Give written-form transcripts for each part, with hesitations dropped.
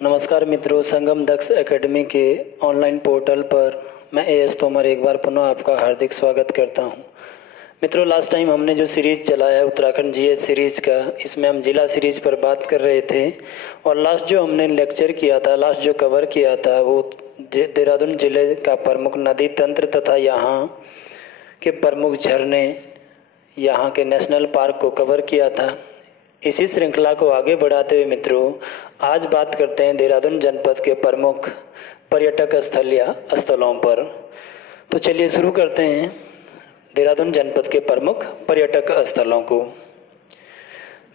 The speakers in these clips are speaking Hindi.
नमस्कार मित्रों, संगम दक्ष एकेडमी के ऑनलाइन पोर्टल पर मैं एएस तोमर एक बार पुनः आपका हार्दिक स्वागत करता हूं। मित्रों, लास्ट टाइम हमने जो सीरीज चलाया उत्तराखंड जीएस सीरीज का, इसमें हम जिला सीरीज पर बात कर रहे थे और लास्ट जो हमने लेक्चर किया था, लास्ट जो कवर किया था वो देहरादून जिले का प्रमुख नदी तंत्र तथा यहाँ के प्रमुख झरने, यहाँ के नेशनल पार्क को कवर किया था। इसी श्रृंखला को आगे बढ़ाते हुए मित्रों, आज बात करते हैं देहरादून जनपद के प्रमुख पर्यटक स्थल या स्थलों पर। तो चलिए शुरू करते हैं देहरादून जनपद के प्रमुख पर्यटक स्थलों को।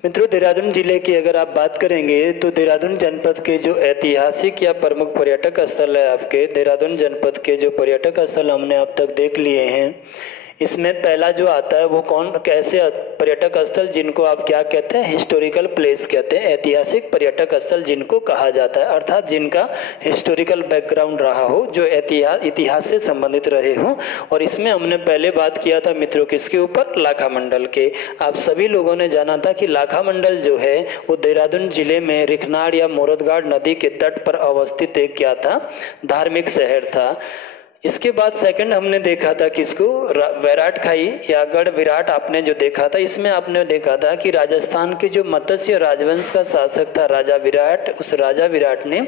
मित्रों, देहरादून जिले की अगर आप बात करेंगे तो देहरादून जनपद के जो ऐतिहासिक या प्रमुख पर्यटक स्थल है, आपके देहरादून जनपद के जो पर्यटक स्थल हमने अब तक देख लिए हैं, इसमें पहला जो आता है वो कैसे पर्यटक स्थल जिनको आप क्या कहते हैं, हिस्टोरिकल प्लेस कहते हैं। ऐतिहासिक पर्यटक स्थल जिनको कहा जाता है, अर्थात जिनका हिस्टोरिकल बैकग्राउंड रहा हो, जो इतिहास से संबंधित रहे हो। और इसमें हमने पहले बात किया था मित्रों किसके ऊपर, लाखा मंडल के। आप सभी लोगों ने जाना था कि लाखा मंडल जो है वो देहरादून जिले में रिखनाड़ या मोरदगाड़ नदी के तट पर अवस्थित एक क्या था, धार्मिक शहर था। इसके बाद सेकंड हमने देखा था किसको, वैराट खाई या गढ़ विराट आपने जो देखा था, इसमें आपने देखा था कि राजस्थान के जो मत्स्य राजवंश का शासक था राजा विराट, उस राजा विराट ने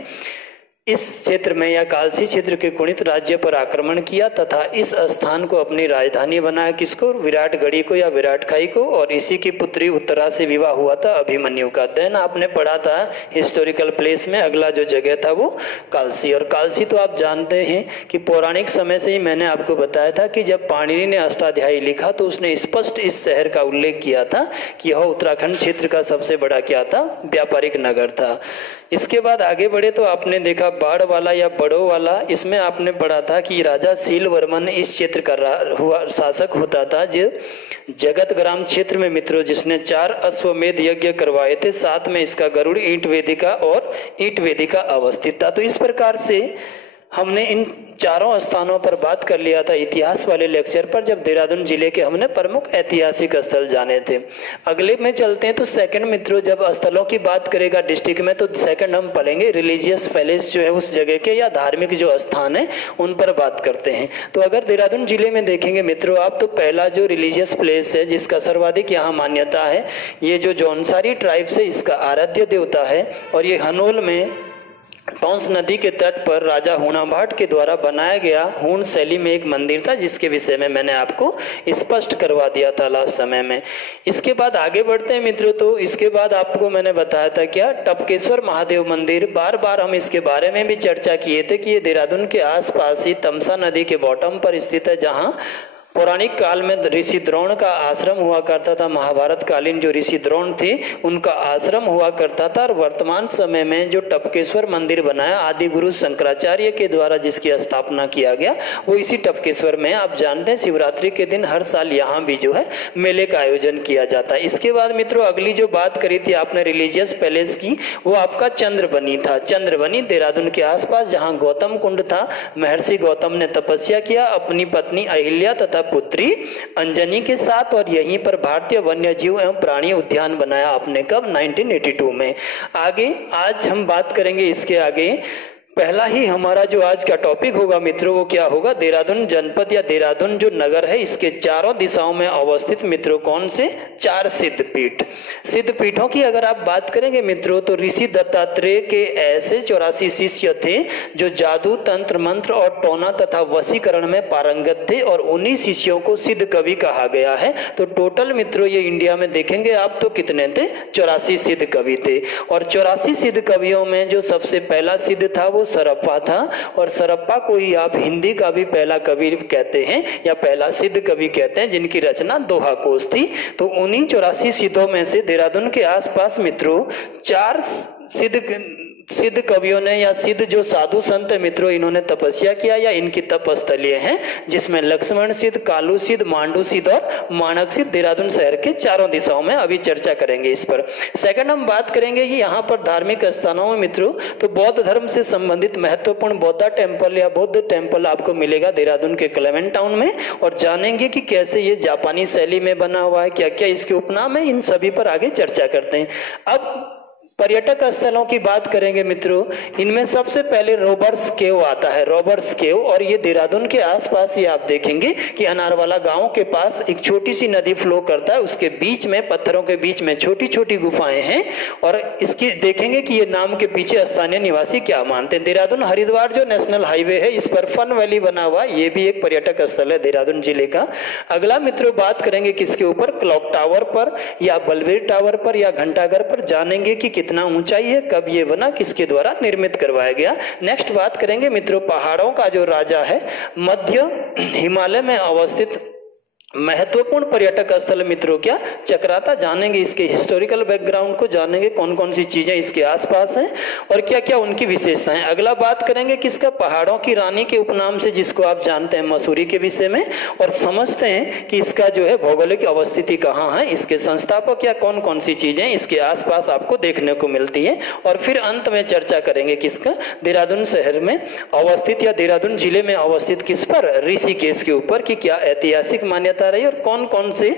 इस क्षेत्र में या कालसी क्षेत्र के कुणित राज्य पर आक्रमण किया तथा इस स्थान को अपनी राजधानी बनाया, किसको, विराटगढ़ी को या विराट खाई को। और इसी की पुत्री उत्तरा से विवाह हुआ था अभिमन्यु का। देन आपने पढ़ा था हिस्टोरिकल प्लेस में अगला जो जगह था वो कालसी। और कालसी तो आप जानते हैं कि पौराणिक समय से ही मैंने आपको बताया था कि जब पाणिनि ने अष्टाध्यायी लिखा तो उसने स्पष्ट इस शहर का उल्लेख किया था कि यह उत्तराखंड क्षेत्र का सबसे बड़ा क्या था, व्यापारिक नगर था। इसके बाद आगे बढ़े तो आपने देखा बाढ़ वाला या बड़ो वाला, इसमें आपने पढ़ा था कि राजा सील वर्मन इस क्षेत्र का शासक होता था, जो जगत ग्राम क्षेत्र में मित्रों जिसने 4 अश्वमेध यज्ञ करवाए थे, साथ में इसका गरुड़ ईंट वेदिका और ईंट वेदिका अवस्थित था। तो इस प्रकार से हमने इन चारों स्थानों पर बात कर लिया था इतिहास वाले लेक्चर पर, जब देहरादून जिले के हमने प्रमुख ऐतिहासिक स्थल जाने थे। अगले में चलते हैं तो सेकंड मित्रों, जब स्थलों की बात करेगा डिस्ट्रिक्ट में तो सेकंड हम पढ़ेंगे रिलीजियस पैलेस जो है उस जगह के या धार्मिक जो स्थान है उन पर बात करते हैं। तो अगर देहरादून जिले में देखेंगे मित्रों आप, तो पहला जो रिलीजियस प्लेस है जिसका सर्वाधिक यहाँ मान्यता है, ये जो जौनसारी ट्राइब से इसका आराध्य देवता है, और ये हनोल में टॉन्स नदी के तट पर राजा हुणाभाट के द्वारा बनाया गया हूण शैली में एक मंदिर था, जिसके विषय में मैंने आपको स्पष्ट करवा दिया था लास्ट समय में। इसके बाद आगे बढ़ते हैं मित्रों, तो इसके बाद आपको मैंने बताया था क्या, टपकेश्वर महादेव मंदिर। बार बार हम इसके बारे में भी चर्चा किए थे कि ये देहरादून के आसपास ही तमसा नदी के बॉटम पर स्थित है, जहाँ पौराणिक काल में ऋषि द्रोण का आश्रम हुआ करता था। महाभारत कालीन जो ऋषि द्रोण थे उनका आश्रम हुआ करता था। और वर्तमान समय में जो टपकेश्वर मंदिर बनाया आदि गुरु शंकराचार्य के द्वारा जिसकी स्थापना किया गया, वो इसी टपकेश्वर में। आप जानते हैं शिवरात्रि के दिन हर साल यहाँ भी जो है मेले का आयोजन किया जाता है। इसके बाद मित्रों अगली जो बात करी थी आपने रिलीजियस पैलेस की, वो आपका चंद्रबनी था। चंद्रबनी देहरादून के आसपास, जहाँ गौतम कुंड था, महर्षि गौतम ने तपस्या किया अपनी पत्नी अहिल्या तथा पुत्री अंजनी के साथ, और यहीं पर भारतीय वन्य जीव एवं प्राणी उद्यान बनाया आपने कब, 1982 में। आगे आज हम बात करेंगे इसके आगे। पहला ही हमारा जो आज का टॉपिक होगा मित्रों वो क्या होगा, देहरादून जनपद या देहरादून जो नगर है इसके चारों दिशाओं में अवस्थित मित्रों कौन से, 4 सिद्धपीठ। सिद्धपीठों की अगर आप बात करेंगे मित्रों तो ऋषि दत्तात्रेय के ऐसे 84 शिष्य थे जो जादू, तंत्र, मंत्र और टोना तथा वशीकरण में पारंगत थे, और उन्हीं शिष्यों को सिद्ध कवि कहा गया है। तो टोटल मित्रों ये इंडिया में देखेंगे आप तो कितने थे, 84 सिद्ध कवि थे। और 84 सिद्ध कवियों में जो सबसे पहला सिद्ध था वो सरप्पा था, और सरप्पा को ही आप हिंदी का भी पहला कवि कहते हैं या पहला सिद्ध कवि कहते हैं, जिनकी रचना दोहा कोश थी। तो उन्हीं 84 सिद्धों में से देहरादून के आसपास मित्रों 4 सिद्ध कवियों ने या सिद्ध जो साधु संत मित्रों इन्होंने तपस्या किया या इनकी तपस्थलियां हैं, जिसमें लक्ष्मण सिद्ध, कालू सिद्ध, मांडू सिद्ध और माणक सिद्ध देहरादून शहर के चारों दिशाओं में अभी चर्चा करेंगे इस पर। सेकंड हम बात करेंगे कि यहाँ पर धार्मिक स्थानों में मित्रों तो बौद्ध धर्म से संबंधित महत्वपूर्ण बौद्ध टेम्पल या बौद्ध टेम्पल आपको मिलेगा देहरादून के क्लेमेंट टाउन में, और जानेंगे कि कैसे ये जापानी शैली में बना हुआ है, क्या क्या इसके उपनाम है, इन सभी पर आगे चर्चा करते हैं। अब पर्यटक स्थलों की बात करेंगे मित्रों, इनमें सबसे पहले रॉबर्ट्स केव आता है, रॉबर्ट्स केव। और ये देहरादून के आसपास ही आप देखेंगे कि अनारवाला गांव के पास एक छोटी सी नदी फ्लो करता है, उसके बीच में पत्थरों के बीच में छोटी छोटी गुफाएं हैं। और इसकी देखेंगे कि ये नाम के पीछे स्थानीय निवासी क्या मानते हैं। देहरादून हरिद्वार जो नेशनल हाईवे है, इस पर फन वैली बना हुआ, ये भी एक पर्यटक स्थल है देहरादून जिले का। अगला मित्रों बात करेंगे किसके ऊपर, क्लॉक टावर पर या बलबीर टावर पर या घंटाघर पर, जानेंगे कि कितना ऊंचाई है, कब ये बना, किसके द्वारा निर्मित करवाया गया। नेक्स्ट बात करेंगे मित्रों पहाड़ों का जो राजा है, मध्य हिमालय में अवस्थित महत्वपूर्ण पर्यटक स्थल मित्रों क्या, चक्राता। जानेंगे इसके हिस्टोरिकल बैकग्राउंड को, जानेंगे कौन कौन सी चीजें इसके आसपास हैं और क्या क्या उनकी विशेषताएं। अगला बात करेंगे किसका, पहाड़ों की रानी के उपनाम से जिसको आप जानते हैं मसूरी के विषय में, और समझते हैं कि इसका जो है भौगोलिक अवस्थिति कहाँ है, इसके संस्थापक या कौन कौन सी चीजें इसके आसपास आपको देखने को मिलती है। और फिर अंत में चर्चा करेंगे किसका, देहरादून शहर में अवस्थित या देहरादून जिले में अवस्थित किस पर, ऋषिकेश के ऊपर, की क्या ऐतिहासिक मान्यता रही और कौन कौन से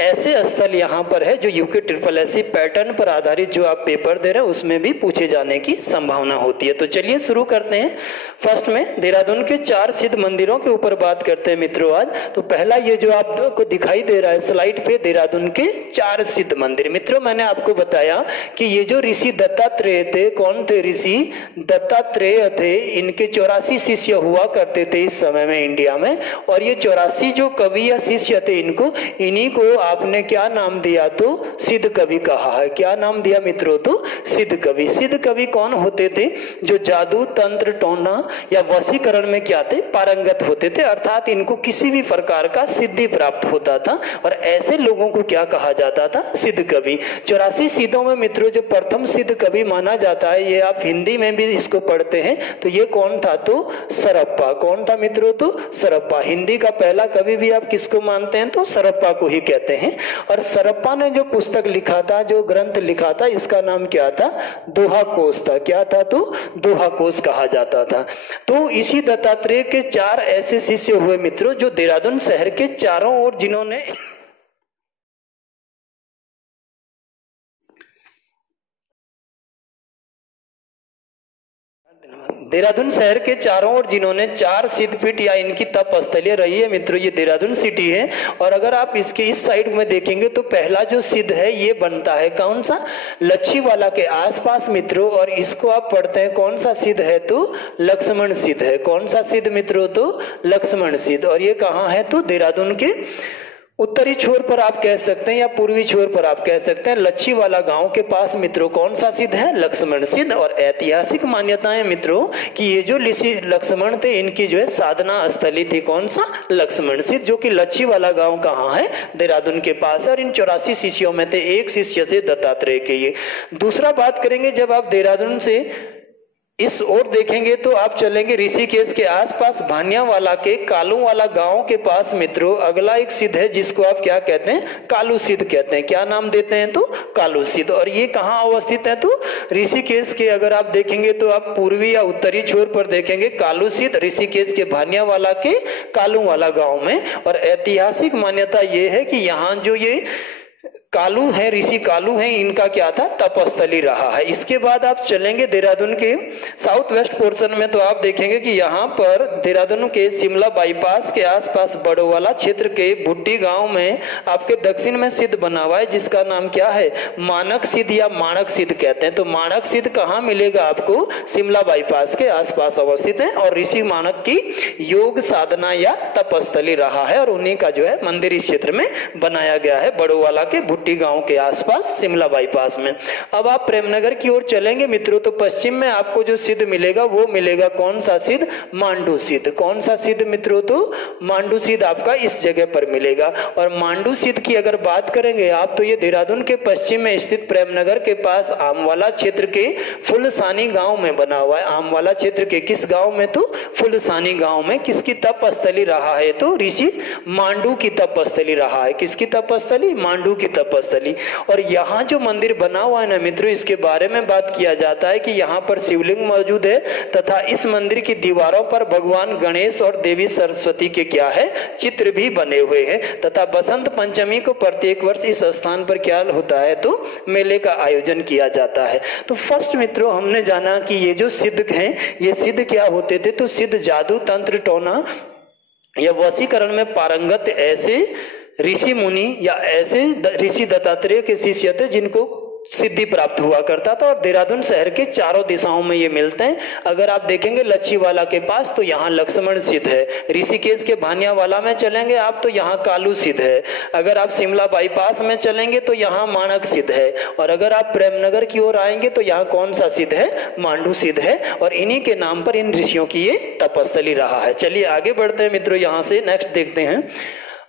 ऐसे स्थल यहाँ पर है जो यूके SSSC पैटर्न पर आधारित जो आप पेपर दे रहे हैं उसमें भी पूछे जाने की संभावना होती है। तो चलिए शुरू करते हैं। फर्स्ट में देहरादून के 4 सिद्ध मंदिरों के ऊपर बात करते हैं मित्रों आज। तो पहला ये जो आपको दिखाई दे रहा है स्लाइड पे, देहरादून के 4 सिद्ध मंदिर। मित्रों मैंने आपको बताया कि ये जो ऋषि दत्तात्रेय थे, कौन थे, ऋषि दत्तात्रेय थे, इनके 84 शिष्य हुआ करते थे इस समय में इंडिया में। और ये 84 जो कवि या शिष्य थे, इनको इन्हीं को आपने क्या नाम दिया, तो सिद्ध कवि कहा है। क्या नाम दिया मित्रों, तो सिद्ध कवि। सिद्ध कवि कौन होते थे, जो जादू तंत्र टोना या वशीकरण में क्या थे, पारंगत होते थे, अर्थात इनको किसी भी प्रकार का सिद्धि प्राप्त होता था और ऐसे लोगों को क्या कहा जाता था, सिद्ध कवि। 84 सिद्धों में मित्रों जो प्रथम सिद्ध कवि माना जाता है, ये आप हिंदी में भी इसको पढ़ते हैं, तो ये कौन था, तो सरप्पा। कौन था मित्रों, तो सरप्पा। हिंदी का पहला कवि भी आप किसको मानते हैं, तो सरप्पा को ही कहते हैं। और सरप्पा ने जो पुस्तक लिखा था, जो ग्रंथ लिखा था, इसका नाम क्या था, दोहा कोश था। क्या था, तो दोहा कोश कहा जाता था। तो इसी दत्तात्रेय के 4 ऐसे शिष्य हुए मित्रों जो देहरादून शहर के चारों ओर, जिन्होंने देहरादून शहर के चारों ओर जिन्होंने 4 सिद्धपीठ या इनकी तप स्थलीय रही है मित्रों, ये देहरादून सिटी है। और अगर आप इसके इस साइड में देखेंगे तो पहला जो सिद्ध है ये बनता है कौन सा, लच्छीवाला के आसपास मित्रों। और इसको आप पढ़ते हैं कौन सा सिद्ध है, तो लक्ष्मण सिद्ध है। कौन सा सिद्ध मित्रों, तो लक्ष्मण सिद्ध। और ये कहाँ है, तो देहरादून के उत्तरी छोर पर आप कह सकते हैं या पूर्वी छोर पर आप कह सकते हैं, लच्छीवाला गांव के पास मित्रों कौन सा सिद्ध है, लक्ष्मण सिद्ध। और ऐतिहासिक मान्यताएं मित्रों कि ये जो ऋषि लक्ष्मण थे, इनकी जो है साधना स्थली थी कौन सा, लक्ष्मण सिद्ध, जो कि लच्छीवाला गांव कहाँ है, देहरादून के पास है। और इन 84 शिष्यों में थे एक शिष्य से दत्तात्रेय के। ये दूसरा बात करेंगे, जब आप देहरादून से इस ओर देखेंगे तो आप चलेंगे ऋषिकेश के आसपास भानियावाला के कालूवाला गांव के पास मित्रों अगला एक सिद्ध है जिसको आप क्या कहते हैं, कालू सिद्ध कहते हैं। क्या नाम देते हैं, तो कालू सिद्ध। और ये कहाँ अवस्थित है, तो ऋषिकेश के, अगर आप देखेंगे तो आप पूर्वी या उत्तरी छोर पर देखेंगे कालू सिद्ध, ऋषिकेश के भानियावाला के कालूवाला गांव में। और ऐतिहासिक मान्यता ये है कि यहाँ जो ये कालू है, ऋषि कालू है, इनका क्या था, तपस्थली रहा है। इसके बाद आप चलेंगे देहरादून के साउथ वेस्ट पोर्शन में तो आप देखेंगे कि यहाँ पर देहरादून के शिमला बाईपास के आसपास बड़ोवाला क्षेत्र के भुट्टी गांव में आपके दक्षिण में सिद्ध बना हुआ है जिसका नाम क्या है, मानक सिद्ध या माणक सिद्ध कहते हैं। तो माणक सिद्ध कहाँ मिलेगा आपको, शिमला बाईपास के आसपास अवस्थित है। और ऋषि मानक की योग साधना या तपस्थली रहा है और उन्हीं का जो है मंदिर इस क्षेत्र में बनाया गया है, बड़ोवाला के भुट्टी गांव के आसपास शिमला बाईपास में। अब आप प्रेमनगर की ओर चलेंगे मित्रों तो पश्चिम में आपको जो सिद्ध मिलेगा वो मिलेगा कौन सा सिद्ध, मांडू सिद्ध। कौन सा सिद्ध मित्रों, तो मांडू सिद्ध आपका इस जगह पर मिलेगा। और मांडू सिद्ध की अगर बात करेंगे आप तो ये देहरादून के पश्चिम में स्थित प्रेमनगर के पास आमवाला क्षेत्र के फुलसानी गांव में बना हुआ है। आमवाला क्षेत्र के किस गांव में, तो फुलसानी गांव में। किसकी तपस्थली रहा है, तो ऋषि मांडू की तपस्थली रहा है। किसकी तपस्थली, मांडू की तपस्थली। और यहाँ जो मंदिर बना हुआ है ना मित्रों, इसके बारे में बात किया जाता है कि यहाँ पर शिवलिंग मौजूद है तथा इस मंदिर की दीवारों पर भगवान गणेश और देवी सरस्वती के क्या है, चित्र भी बने हुए हैं। तथा बसंत पंचमी को प्रत्येक वर्ष इस स्थान पर क्या होता है, तो मेले का आयोजन किया जाता है। तो फर्स्ट मित्रों हमने जाना कि ये जो सिद्ध हैं, ये सिद्ध क्या होते थे, तो सिद्ध जादू तंत्र टोना या वशीकरण में पारंगत ऐसे ऋषि मुनि या ऐसे ऋषि दत्तात्रेय के शिष्य थे जिनको सिद्धि प्राप्त हुआ करता था। और देहरादून शहर के चारों दिशाओं में ये मिलते हैं। अगर आप देखेंगे लच्छीवाला के पास तो यहाँ लक्ष्मण सिद्ध है, ऋषिकेश के भानियावाला में चलेंगे आप तो यहाँ कालू सिद्ध है, अगर आप शिमला बाईपास में चलेंगे तो यहाँ माणक सिद्ध है, और अगर आप प्रेमनगर की ओर आएंगे तो यहाँ कौन सा सिद्ध है, मांडू सिद्ध है। और इन्हीं के नाम पर इन ऋषियों की ये तपस्थली रहा है। चलिए आगे बढ़ते हैं मित्रों, यहाँ से नेक्स्ट देखते हैं।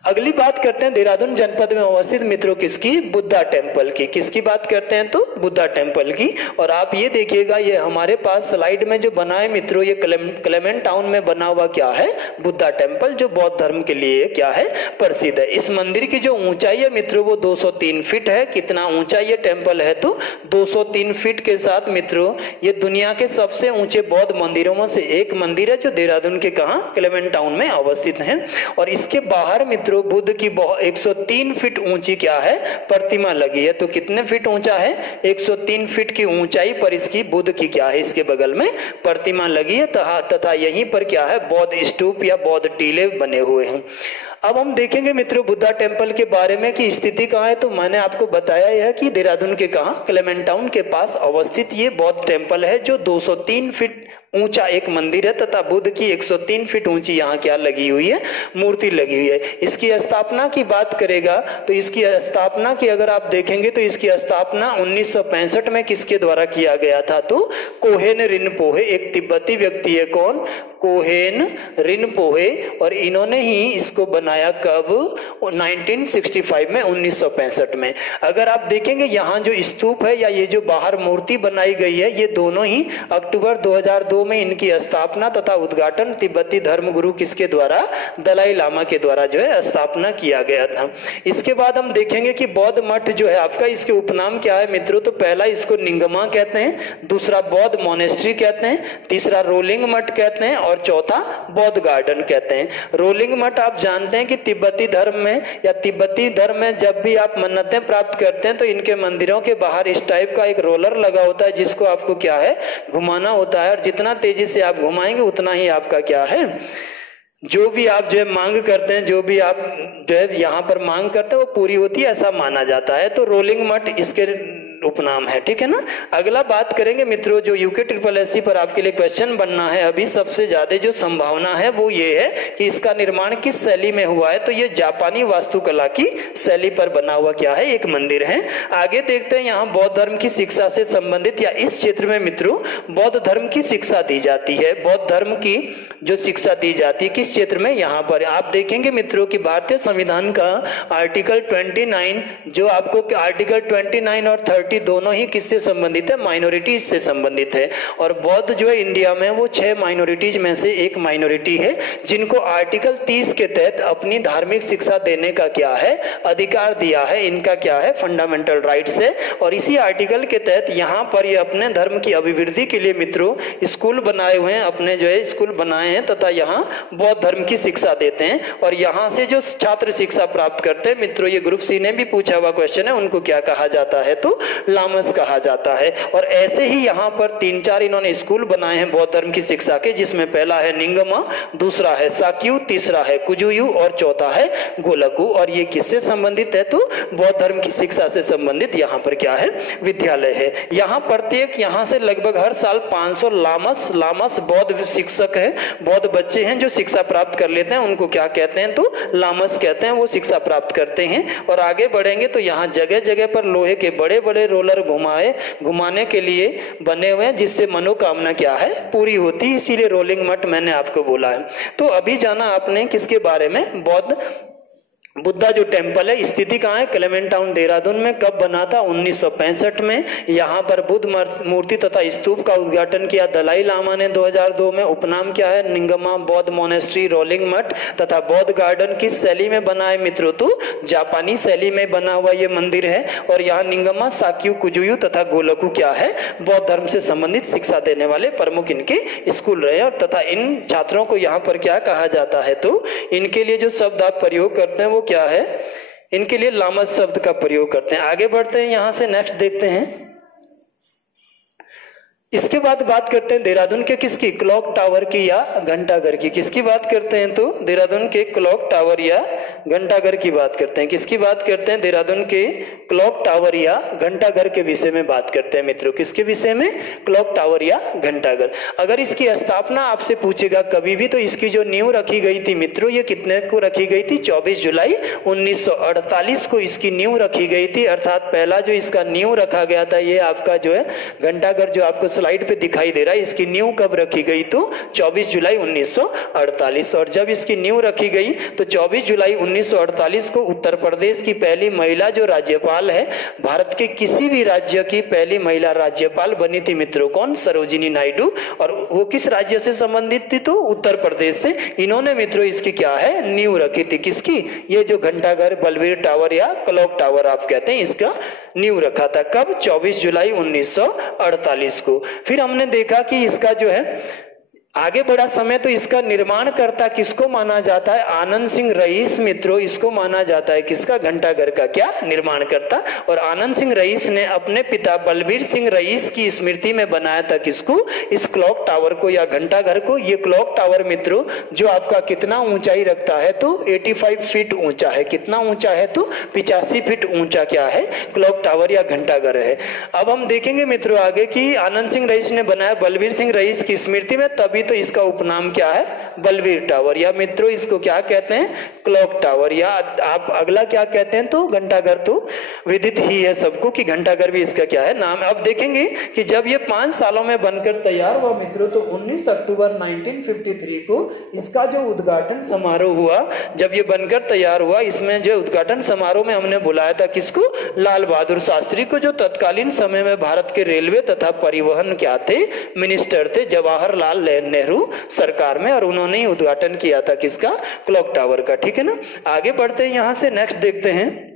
अगली बात करते हैं देहरादून जनपद में अवस्थित मित्रों किसकी, बुद्धा टेम्पल की। किसकी बात करते हैं, तो बुद्धा टेम्पल की। और आप ये देखिएगा ये हमारे पास स्लाइड में जो बना है मित्रों, ये क्लेमेंट टाउन में बना हुआ क्या है, बुद्धा टेम्पल, जो बौद्ध धर्म के लिए क्या है, प्रसिद्ध है। इस मंदिर की जो ऊंचाई है मित्रों वो 203 फीट है। कितना ऊंचा ये टेम्पल है, तो 203 फीट के साथ मित्रों ये दुनिया के सबसे ऊंचे बौद्ध मंदिरों में से एक मंदिर है, जो देहरादून के कहा, क्लेमेंट टाउन में अवस्थित है। और इसके बाहर मित्रों बुद्ध की 103 फीट ऊंची क्या है, प्रतिमा लगी है। तो कितने फीट ऊंचा है, 103 फीट की ऊंचाई पर इसकी बुद्ध की क्या है, इसके बगल में प्रतिमा लगी है। तथा यहीं पर क्या है, बौद्ध स्तूप या बौद्ध टीले बने हुए हैं। अब हम देखेंगे मित्रों बुद्धा टेम्पल के बारे में कि स्थिति कहाँ है। तो मैंने आपको बताया यह कि देहरादून के कहा, क्लेमेंट टाउन के पास अवस्थित ये बौद्ध टेम्पल है, जो 203 फीट ऊंचा एक मंदिर है तथा बुद्ध की 103 फीट ऊंची यहाँ क्या लगी हुई है, मूर्ति लगी हुई है। इसकी स्थापना की बात करेगा तो इसकी स्थापना की अगर आप देखेंगे तो इसकी स्थापना 1965 में किसके द्वारा किया गया था, तो कोहेन रिनपोहे, एक तिब्बती व्यक्ति है। कौन, कोहेन रिनपोहे। और इन्होंने ही इसको बनाया कब, 1965 में, 1965 में। अगर आप देखेंगे यहाँ जो स्तूप है या ये जो बाहर मूर्ति बनाई गई है, ये दोनों ही अक्टूबर 2002 में इनकी स्थापना तथा उद्घाटन तिब्बती धर्मगुरु किसके द्वारा, दलाई लामा के द्वारा जो है स्थापना किया गया था। इसके बाद हम देखेंगे कि बौद्ध मठ जो है आपका, इसके उपनाम क्या है मित्रों, तो पहला इसको निंगमा कहते हैं, दूसरा बौद्ध मोनेस्ट्री कहते हैं, तीसरा रोलिंग मठ कहते हैं और चौथा बौद्ध गार्डन कहते हैं। रोलिंग मठ आप जानते हैं कि तिब्बती धर्म में या तिब्बती धर्म में जब भी आप मन्नतें प्राप्त करते हैं तो इनके मंदिरों के बाहर इस टाइप का एक रोलर लगा होता है जिसको आपको क्या है, घुमाना होता है। और जितना तेजी से आप घुमाएंगे उतना ही आपका क्या है, जो भी आप जो है मांग करते हैं, जो भी आप जो है यहाँ पर मांग करते हैं वो पूरी होती है, ऐसा माना जाता है। तो रोलिंग मठ इसके उपनाम है, ठीक है ना। अगला बात करेंगे मित्रों, जो यूके SSSC पर आपके लिए क्वेश्चन बनना है अभी सबसे ज्यादा जो संभावना है वो ये है कि इसका निर्माण किस शैली में हुआ है, तो ये जापानी वास्तुकला की शैली पर बना हुआ क्या है, एक मंदिर है। आगे देखते हैं यहाँ बौद्ध धर्म की शिक्षा से संबंधित या इस क्षेत्र में मित्रों बौद्ध धर्म की शिक्षा दी जाती है। बौद्ध धर्म की जो शिक्षा दी जाती है किस क्षेत्र में, यहाँ पर आप देखेंगे मित्रों कि भारतीय संविधान का आर्टिकल 29, जो आपको आर्टिकल 29 और 30 दोनों ही किससे संबंधित है, माइनॉरिटीज से संबंधित है। और बौद्ध जो है इंडिया में वो 6 माइनॉरिटीज में से एक माइनॉरिटी है जिनको आर्टिकल 30 के तहत अपनी धार्मिक शिक्षा देने का क्या है, अधिकार दिया है। इनका क्या है, फंडामेंटल राइट्स है। और इसी आर्टिकल के तहत यहाँ पर ये अपने धर्म की अभिवृद्धि के लिए मित्रों स्कूल बनाए हुए हैं, अपने जो है स्कूल बनाए हैं तथा यहाँ बौद्ध धर्म की शिक्षा देते हैं। और यहाँ से जो छात्र शिक्षा प्राप्त करते हैं मित्रों, ये ग्रुप सी ने भी पूछा हुआ क्वेश्चन है, उनको क्या कहा जाता है, तो लामस कहा जाता है। और ऐसे ही यहाँ पर 3-4 इन्होंने स्कूल बनाए हैं बौद्ध धर्म की शिक्षा के, जिसमें पहला है निंगमा, दूसरा है साक्यू, तीसरा है कुजुयू और चौथा है गोलकू। और ये किससे संबंधित है, तो बौद्ध धर्म की शिक्षा से संबंधित यहाँ पर क्या है, विद्यालय है। यहाँ प्रत्येक यहाँ से लगभग हर साल 500 लामस बौद्ध शिक्षक है, बौद्ध बच्चे हैं जो शिक्षा प्राप्त कर लेते हैं, उनको क्या कहते हैं, तो लामस कहते हैं, वो शिक्षा प्राप्त करते हैं। और आगे बढ़ेंगे तो यहाँ जगह जगह पर लोहे के बड़े बड़े रोलर घुमाने के लिए बने हुए हैं, जिससे मनोकामना क्या है, पूरी होती है। इसीलिए रोलिंग मठ मैंने आपको बोला है। तो अभी जाना आपने किसके बारे में, बौद्ध बुद्धा जो टेम्पल है स्थिति कहाँ है? क्लेमेंट टाउन देहरादून में। कब बना था? 1965 में। यहाँ पर बुद्ध मूर्ति तथा स्तूप का उद्घाटन किया दलाई लामा ने 2002 में। उपनाम क्या है? निंगमा बौद्ध मोनेस्ट्री, रोलिंग मठ तथा बौद्ध गार्डन किस शैली में बना है मित्रों? तो जापानी शैली में बना हुआ ये मंदिर है। और यहाँ निंगमा, साक्यू, कुजुयु तथा गोलकु क्या है? बौद्ध धर्म से संबंधित शिक्षा देने वाले प्रमुख इनके स्कूल रहे और तथा इन छात्रों को यहाँ पर क्या कहा जाता है? तो इनके लिए जो शब्द आप प्रयोग करते हैं वो क्या है? इनके लिए लामस शब्द का प्रयोग करते हैं। आगे बढ़ते हैं, यहां से नेक्स्ट देखते हैं। इसके बाद बात करते हैं देहरादून के किसकी? क्लॉक टावर की या घंटाघर की। किसकी बात करते हैं? तो देहरादून के क्लॉक टावर या घंटाघर की बात करते हैं। किसकी बात करते हैं? देहरादून के क्लॉक टावर या घंटाघर के विषय में बात करते हैं मित्रों। किसके विषय में? क्लॉक टावर या घंटाघर। अगर इसकी स्थापना आपसे पूछेगा कभी भी, तो इसकी जो नींव रखी गई थी मित्रों, ये कितने को रखी गई थी? 24 जुलाई 1948 को इसकी नींव रखी गई थी। अर्थात पहला जो इसका नींव रखा गया था, ये आपका जो है घंटाघर जो आपको स्लाइड पे दिखाई दे रहा है, इसकी नींव कब रखी गई? तो 24 जुलाई 1948। और जब इसकी नींव रखी गई तो 24 जुलाई 1948 को उत्तर प्रदेश की पहली महिला जो राज्यपाल है, भारत के किसी भी राज्य की पहली महिला राज्यपाल बनी थी मित्रों। कौन? सरोजिनी नायडू। और वो किस राज्य से संबंधित थी? तो उत्तर प्रदेश से। इन्होंने मित्रों इसकी क्या है? नींव रखी थी। किसकी? ये जो घंटाघर, बलबीर टावर या क्लॉक टावर आप कहते हैं, इसका नींव रखा था। कब? 24 जुलाई 1948 को। फिर हमने देखा कि इसका जो है आगे बढ़ा समय, तो इसका निर्माणकर्ता किसको माना जाता है? आनंद सिंह रईस मित्रों, इसको माना जाता है किसका? घंटाघर का क्या? निर्माणकर्ता। और आनंद सिंह रईस ने अपने पिता बलबीर सिंह रईस की स्मृति में बनाया था किसको? इस क्लॉक टावर को या घंटाघर को। ये क्लॉक टावर मित्रों जो आपका कितना ऊंचाई रखता है? तो 85 फीट ऊंचा है। कितना ऊंचा है? तो 85 फीट ऊंचा क्या है? क्लॉक टावर या घंटाघर है। अब हम देखेंगे मित्रों आगे कि आनंद सिंह रईस ने बनाया बलबीर सिंह रईस की स्मृति में, तभी तो इसका उपनाम क्या है? बलबीर टावर। या मित्रों इसको क्या कहते हैं? Clock tower. या आप अगला क्या कहते हैं? तो घंटाघर। तो विदित ही है सबको कि घंटाघर भी इसका क्या है? नाम। अब देखेंगे कि जब ये 5 सालों में बनकर तैयार हुआ मित्रों, तो 19 अक्टूबर 1953 को इसका जो उद्घाटन समारोह हुआ, जब ये बनकर तैयार हुआ, इसमें जो उद्घाटन समारोह में हमने बुलाया था किसको? लाल बहादुर शास्त्री को, जो तत्कालीन समय में भारत के रेलवे तथा परिवहन क्या थे? मिनिस्टर थे जवाहरलाल नेहरू सरकार में। और उन्होंने ही उद्घाटन किया था किसका? क्लॉक टावर का। ठीक है ना। आगे बढ़ते हैं, यहां से नेक्स्ट देखते हैं।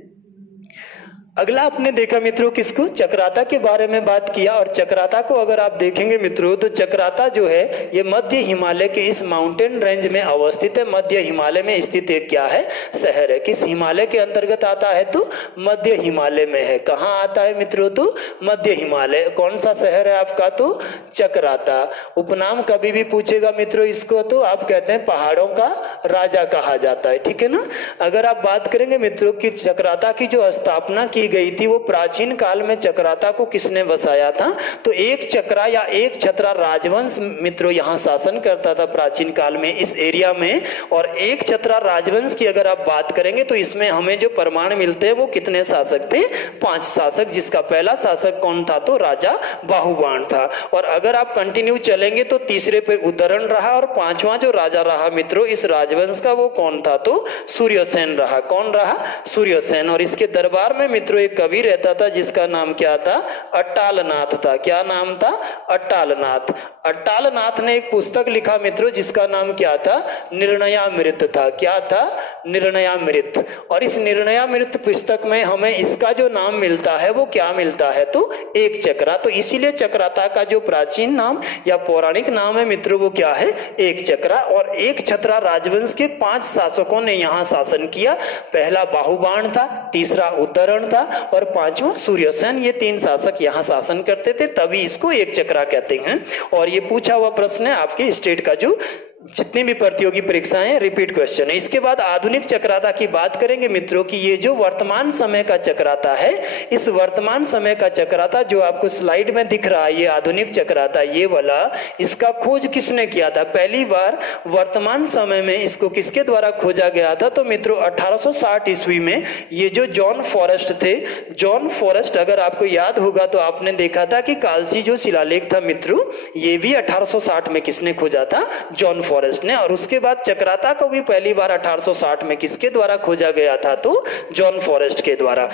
अगला आपने देखा मित्रों किसको? चक्राता के बारे में बात किया। और चक्राता को अगर आप देखेंगे मित्रों, तो चक्राता जो है ये मध्य हिमालय के इस माउंटेन रेंज में अवस्थित है। मध्य हिमालय में स्थित एक क्या है? शहर है। किस हिमालय के अंतर्गत आता है? तो मध्य हिमालय में है। कहाँ आता है मित्रों? तो मध्य हिमालय। कौन सा शहर है आपका? तो चक्राता। उपनाम कभी भी पूछेगा मित्रों इसको, तो आप कहते हैं पहाड़ों का राजा कहा जाता है। ठीक है ना। अगर आप बात करेंगे मित्रों की चक्राता की जो स्थापना की गई थी, वो प्राचीन काल में चक्राता को किसने बसाया था? तो एक चक्रा या एक छत्रा राजवंश मित्रों यहाँ शासन करता था प्राचीन काल में इस एरिया में। और एक छत्रा राजवंश की अगर आप बात करेंगे तो इसमें हमें जो प्रमाण मिलते हैं वो कितने शासक थे? 5 शासक, जिसका पहला शासक कौन था? तो राजा बाहुबाण था। और अगर आप कंटिन्यू चलेंगे तो तीसरे पे उदरण रहा, और 5वां जो राजा रहा मित्रों इस राजवंश का, वो कौन था? तो सूर्यसेन रहा। कौन रहा? सूर्यसेन। और इसके दरबार में मित्रों एक कवि रहता था जिसका नाम क्या था? अट्टालनाथ था। क्या नाम था? अट्टालनाथ। अट्टालनाथ ने एक पुस्तक लिखा मित्रों जिसका नाम क्या था? निर्णयामृत था। क्या था? निर्णयामृत। और इस निर्णयामृत पुस्तक में हमें इसका जो नाम मिलता है वो क्या मिलता है? तो एक चक्रा। तो इसीलिए चक्राता का जो प्राचीन नाम या पौराणिक नाम है मित्रों वो क्या है? एक चक्रा। और एक छत्रा राजवंश के 5 शासकों ने यहाँ शासन किया। पहला बाहुबाण था, तीसरा उदरण था, और 5वां सूर्यसेन। ये 3 शासक यहाँ शासन करते थे, तभी इसको एक चक्रा कहते हैं। और ये पूछा हुआ प्रश्न है आपके स्टेट का जो जितनी भी प्रतियोगी परीक्षाएं हैं, रिपीट क्वेश्चन है। इसके बाद आधुनिक चक्राता की बात करेंगे मित्रों कि ये जो वर्तमान समय का चक्राता है, इस वर्तमान समय का चक्राता जो आपको स्लाइड में दिख रहा है, ये आधुनिक चक्राता, ये वाला, इसका खोज किसने किया था? पहली बार वर्तमान समय में इसको किसके द्वारा खोजा गया था? तो मित्रों 1860 ईस्वी में ये जो जॉन फॉरेस्ट थे, जॉन फॉरेस्ट अगर आपको याद होगा तो आपने देखा था कि कालसी जो शिलालेख था मित्रों, ये भी 1860 में किसने खोजा था? जॉन फॉरेस्ट ने। और उसके बाद चक्राता को भी पहली बार 1860 में किसके द्वारा खोजा गया था, तो जॉन फॉरेस्ट के द्वारा।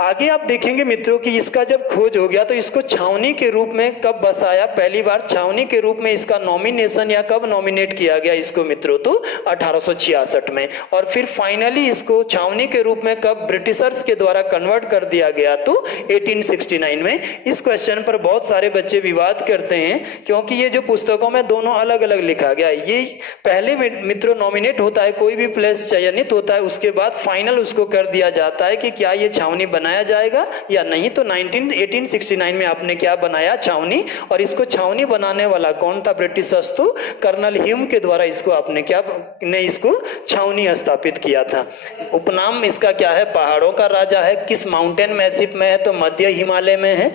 आगे आप देखेंगे मित्रों कि इसका जब खोज हो गया तो इसको छावनी के रूप में कब बसाया, पहली बार छावनी के रूप में इसका नॉमिनेशन या कब नॉमिनेट किया गया इसको मित्रों, तो 1866 में। और फिर फाइनली इसको छावनी के रूप में कब ब्रिटिशर्स के द्वारा कन्वर्ट कर दिया गया, तो 1869 में। इस क्वेश्चन पर बहुत सारे बच्चे विवाद करते हैं क्योंकि ये जो पुस्तकों में दोनों अलग अलग लिखा गया है। ये पहले मित्रों नॉमिनेट होता है, कोई भी प्लेस चयनित होता है, उसके बाद फाइनल उसको कर दिया जाता है कि क्या ये छावनी बनाया जाएगा या नहीं। तो 1869 में आपने क्या बनाया, छावनी। और इसको छावनी बनाने वाला कौन था, ब्रिटिशर्स, तो कर्नल ह्यूम के द्वारा इसको आपने क्या ने इसको छावनी स्थापित किया था। उपनाम इसका क्या है, पहाड़ों का राजा है। किस माउंटेन मैसिव में है, तो मध्य हिमालय में है।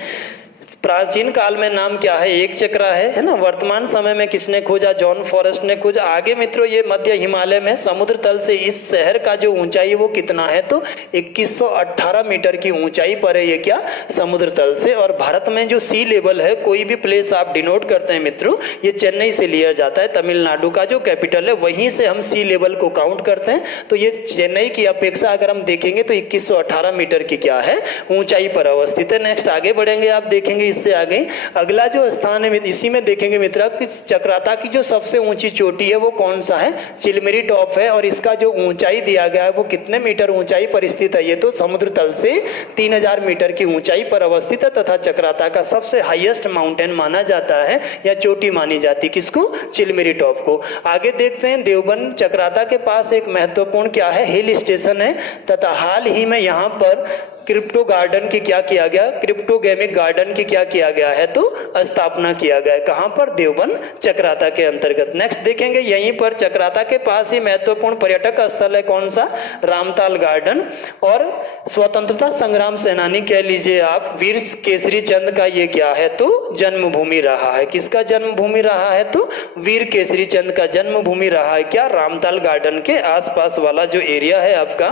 प्राचीन काल में नाम क्या है, एक चक्रा है ना। वर्तमान समय में किसने खोजा, जॉन फॉरेस्ट ने खोजा। आगे मित्रों ये मध्य हिमालय में समुद्र तल से इस शहर का जो ऊंचाई वो कितना है, तो 2118 मीटर की ऊंचाई पर है ये क्या, समुद्र तल से। और भारत में जो सी लेवल है, कोई भी प्लेस आप डिनोट करते हैं मित्रों, ये चेन्नई से लिया जाता है, तमिलनाडु का जो कैपिटल है वहीं से हम सी लेवल को काउंट करते हैं। तो ये चेन्नई की अपेक्षा अगर हम देखेंगे तो 2118 मीटर की क्या है, ऊंचाई पर अवस्थित है। नेक्स्ट आगे बढ़ेंगे, आप देखेंगे इससे आगे अगला जो स्थान है इसी में देखेंगे मित्रों कि चक्राता की जो सबसे ऊंची चोटी है वो कौन सा है, चिलमेरी टॉप है। और इसका जो ऊंचाई दिया गया है वो कितने मीटर ऊंचाई पर स्थित है, ये तो समुद्र तल से 3000 मीटर की ऊंचाई पर अवस्थित है तथा चक्राता का सबसे हाईएस्ट माउंटेन माना जाता है या चोटी मानी जाती, किसको, चिलमेरी टॉप को। आगे देखते हैं देवबंद चक्राता के पास एक महत्वपूर्ण क्या है, हिल स्टेशन है तथा हाल ही में यहाँ पर क्रिप्टो गार्डन की क्या किया गया, क्रिप्टोगेमिक गार्डन की क्या किया गया है, तो स्थापना किया गया है। कहां पर, देवबंद चक्राता के अंतर्गत। नेक्स्ट देखेंगे यहीं पर चक्राता के पास ही महत्वपूर्ण पर्यटक स्थल है कौन सा, रामताल गार्डन। और स्वतंत्रता संग्राम सेनानी कह लीजिए आप वीर केसरी चंद का ये क्या है, तो जन्मभूमि रहा है। किसका जन्मभूमि रहा है, तो वीर केसरी चंद का जन्मभूमि रहा है क्या, रामताल गार्डन के आसपास वाला जो एरिया है आपका,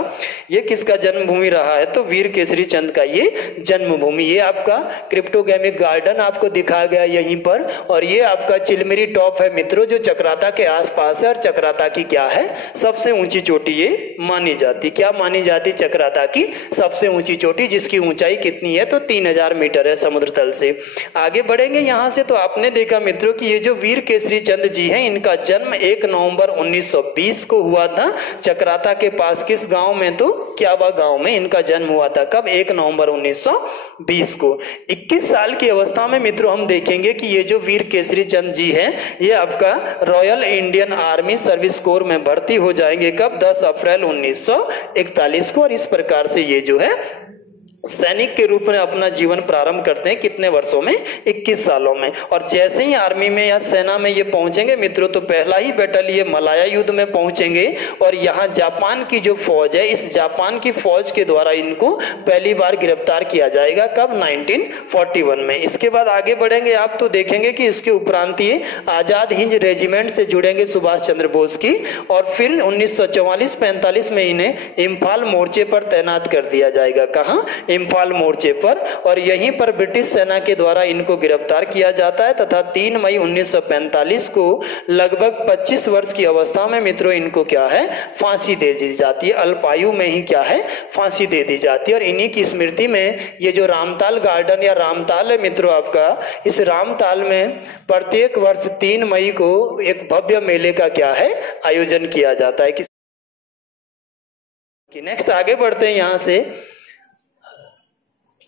ये किसका जन्मभूमि रहा है, तो वीर केसरी चंद का ये जन्मभूमि। ये आपका क्रिप्टोगेमिक गार्डन आपको दिखाया गया यहीं पर। और ये आपका चिलमेरी टॉप है मित्रों जो चक्राता के आसपास है। और चक्राता की क्या है, सबसे ऊंची चोटी ये मानी जाती, क्या मानी जाती, चक्राता की सबसे ऊंची चोटी, जिसकी ऊंचाई कितनी है, तो 3000 मीटर है समुद्र तल से। आगे बढ़ेंगे यहां से तो आपने देखा मित्रों कि ये जो वीर केसरी चंद जी हैं इनका जन्म 1 नवंबर 1920 को हुआ था चक्राता के पास। किस गांव में, तो क्यावा गांव में इनका जन्म हुआ था। कब, 1 नवंबर 1920 को। 21 साल की अवस्था में मित्रों हम देखेंगे कि ये जो वीर केसरी चंद जी हैं ये आपका royal Indian army service corps में भर्ती हो जाएंगे। कब, 10 अप्रैल 1941 को। और इस प्रकार से ये जो है सैनिक के रूप में अपना जीवन प्रारंभ करते हैं, कितने वर्षों में, 21 सालों में। और जैसे ही आर्मी में या सेना में ये पहुंचेंगे मित्रों तो पहला ही बैटल ये मलाया युद्ध में पहुंचेंगे। और यहाँ जापान की जो फौज है, इस जापान की फौज के द्वारा इनको पहली बार गिरफ्तार किया जाएगा। कब, 1941 में। इसके बाद आगे बढ़ेंगे आप तो देखेंगे कि इसके उपरांत ये आजाद हिंद रेजिमेंट से जुड़ेंगे सुभाष चंद्र बोस की। और फिर 1944-45 में इन्हें इम्फाल मोर्चे पर तैनात कर दिया जाएगा। कहाँ, इम्फाल मोर्चे पर। और यहीं पर ब्रिटिश सेना के द्वारा इनको गिरफ्तार किया जाता है तथा 3 मई 1945 को लगभग 25 वर्ष की अवस्था में मित्रों इनको क्या है, फांसी दे दी जाती है। अल्पायु में ही क्या है, फांसी दे दी जाती है। और इन्हीं की स्मृति में ये जो रामताल गार्डन या रामताल है मित्रों आपका, इस रामताल में प्रत्येक वर्ष 3 मई को एक भव्य मेले का क्या है, आयोजन किया जाता है। नेक्स्ट आगे बढ़ते हैं यहां से।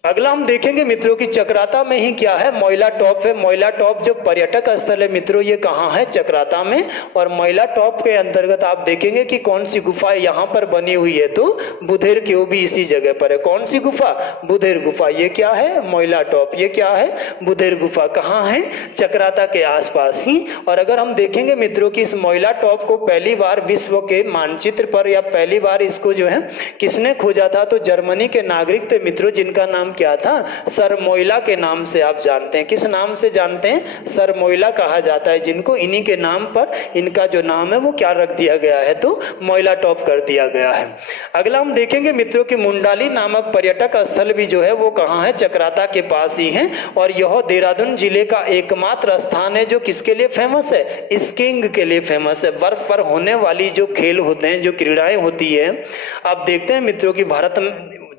अगला हम देखेंगे मित्रों की चक्राता में ही क्या है, मोइला टॉप है। मोइला टॉप जो पर्यटक स्थल है मित्रों ये कहाँ है, चक्राता में। और मोइला टॉप के अंतर्गत आप देखेंगे कि कौन सी गुफा यहाँ पर बनी हुई है, तो बुधेर की, वो भी इसी जगह पर है। कौन सी गुफा, बुधेर गुफा। ये क्या है, मोइला टॉप, ये क्या है, बुधेर गुफा। कहाँ है, चक्राता के आसपास ही। और अगर हम देखेंगे मित्रों की इस मोइला टॉप को पहली बार विश्व के मानचित्र पर या पहली बार इसको जो है किसने खोजा था, तो जर्मनी के नागरिक थे मित्रों जिनका नाम क्या था? सरमोइला के नाम से आप जानते हैं। किस नाम से जानते हैं? सरमोइला कहा जाता है, जिनको इन्हीं के नाम पर इनका जो नाम है वो क्या रख दिया गया है? तो मोइला टॉप कर दिया गया है। अगला हम देखेंगे मित्रों कि मुंडाली नामक पर्यटक स्थल भी जो है वो कहाँ है? चक्राता के पास ही है। और यह देहरादून जिले का एकमात्र स्थान है जो किसके लिए फेमस है? स्कीइंग के लिए फेमस है। बर्फ पर होने वाली जो खेल होते हैं, जो क्रीड़ाएं होती है, आप देखते हैं मित्रों कि भारत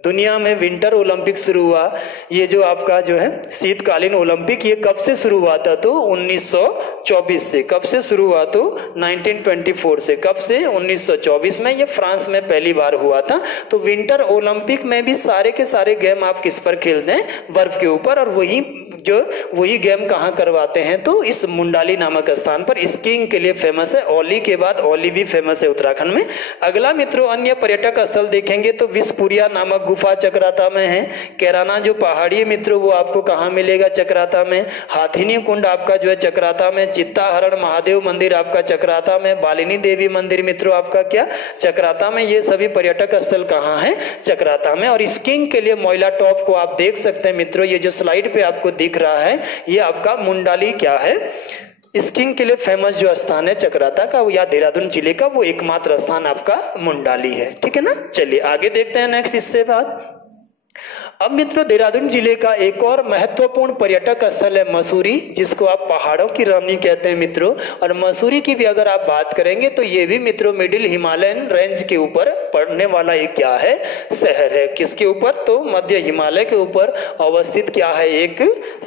दुनिया में विंटर ओलंपिक शुरू हुआ। ये जो आपका जो है शीतकालीन ओलंपिक, ये कब से शुरू हुआ था? तो 1924 से। कब से शुरू हुआ? तो 1924 से। कब से? 1924 में। ये फ्रांस में पहली बार हुआ था। तो विंटर ओलंपिक में भी सारे के सारे गेम आप किस पर खेलते हैं? बर्फ के ऊपर। और वही गेम कहाँ करवाते हैं? तो इस मुंडाली नामक स्थान पर स्कीइंग के लिए फेमस है। ओली के बाद ओली भी फेमस है उत्तराखंड में। अगला मित्रों अन्य पर्यटक स्थल देखेंगे तो विषपुरिया नामक गुफा चक्राता में है। कैराना जो पहाड़ी मित्रों वो आपको कहाँ मिलेगा? चक्राता में। हाथिनी कुंड आपका जो है चक्राता में। चित्ताहरण महादेव मंदिर आपका चक्राता में। बालिनी देवी मंदिर मित्रों आपका क्या? चक्राता में। ये सभी पर्यटक स्थल कहाँ है? चक्राता में। और स्कीइंग के लिए मोइला टॉप को आप देख सकते हैं मित्रों, ये जो स्लाइड पे आपको दिख रहा है ये आपका मुंडाली क्या है? स्कीइंग के लिए फेमस जो स्थान है चक्राता का या देहरादून जिले का, वो एकमात्र स्थान आपका मुंडाली है। ठीक है ना? चलिए आगे देखते हैं नेक्स्ट इससे बात। अब मित्रों देहरादून जिले का एक और महत्वपूर्ण पर्यटक स्थल है मसूरी, जिसको आप पहाड़ों की रानी कहते हैं मित्रों। और मसूरी की भी अगर आप बात करेंगे तो ये भी मित्रों मिडिल हिमालयन रेंज के ऊपर पड़ने वाला एक क्या है? शहर है। किसके ऊपर? तो मध्य हिमालय के ऊपर अवस्थित क्या है? एक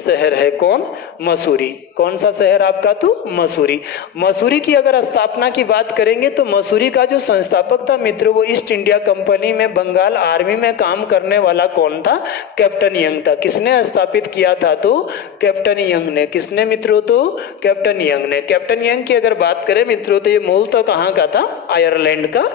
शहर है। कौन? मसूरी। कौन सा शहर आपका? तो मसूरी। मसूरी की अगर स्थापना की बात करेंगे तो मसूरी का जो संस्थापक था मित्रों वो ईस्ट इंडिया कंपनी में बंगाल आर्मी में काम करने वाला कौन था? कैप्टन यंग था। किसने स्थापित किया था? तो कैप्टन यंग ने। किसने मित्रों? तो कैप्टन यंग ने। कैप्टन यंग की अगर बात करें मित्रों तो ये मूल तो कहाँ का था? आयरलैंड का।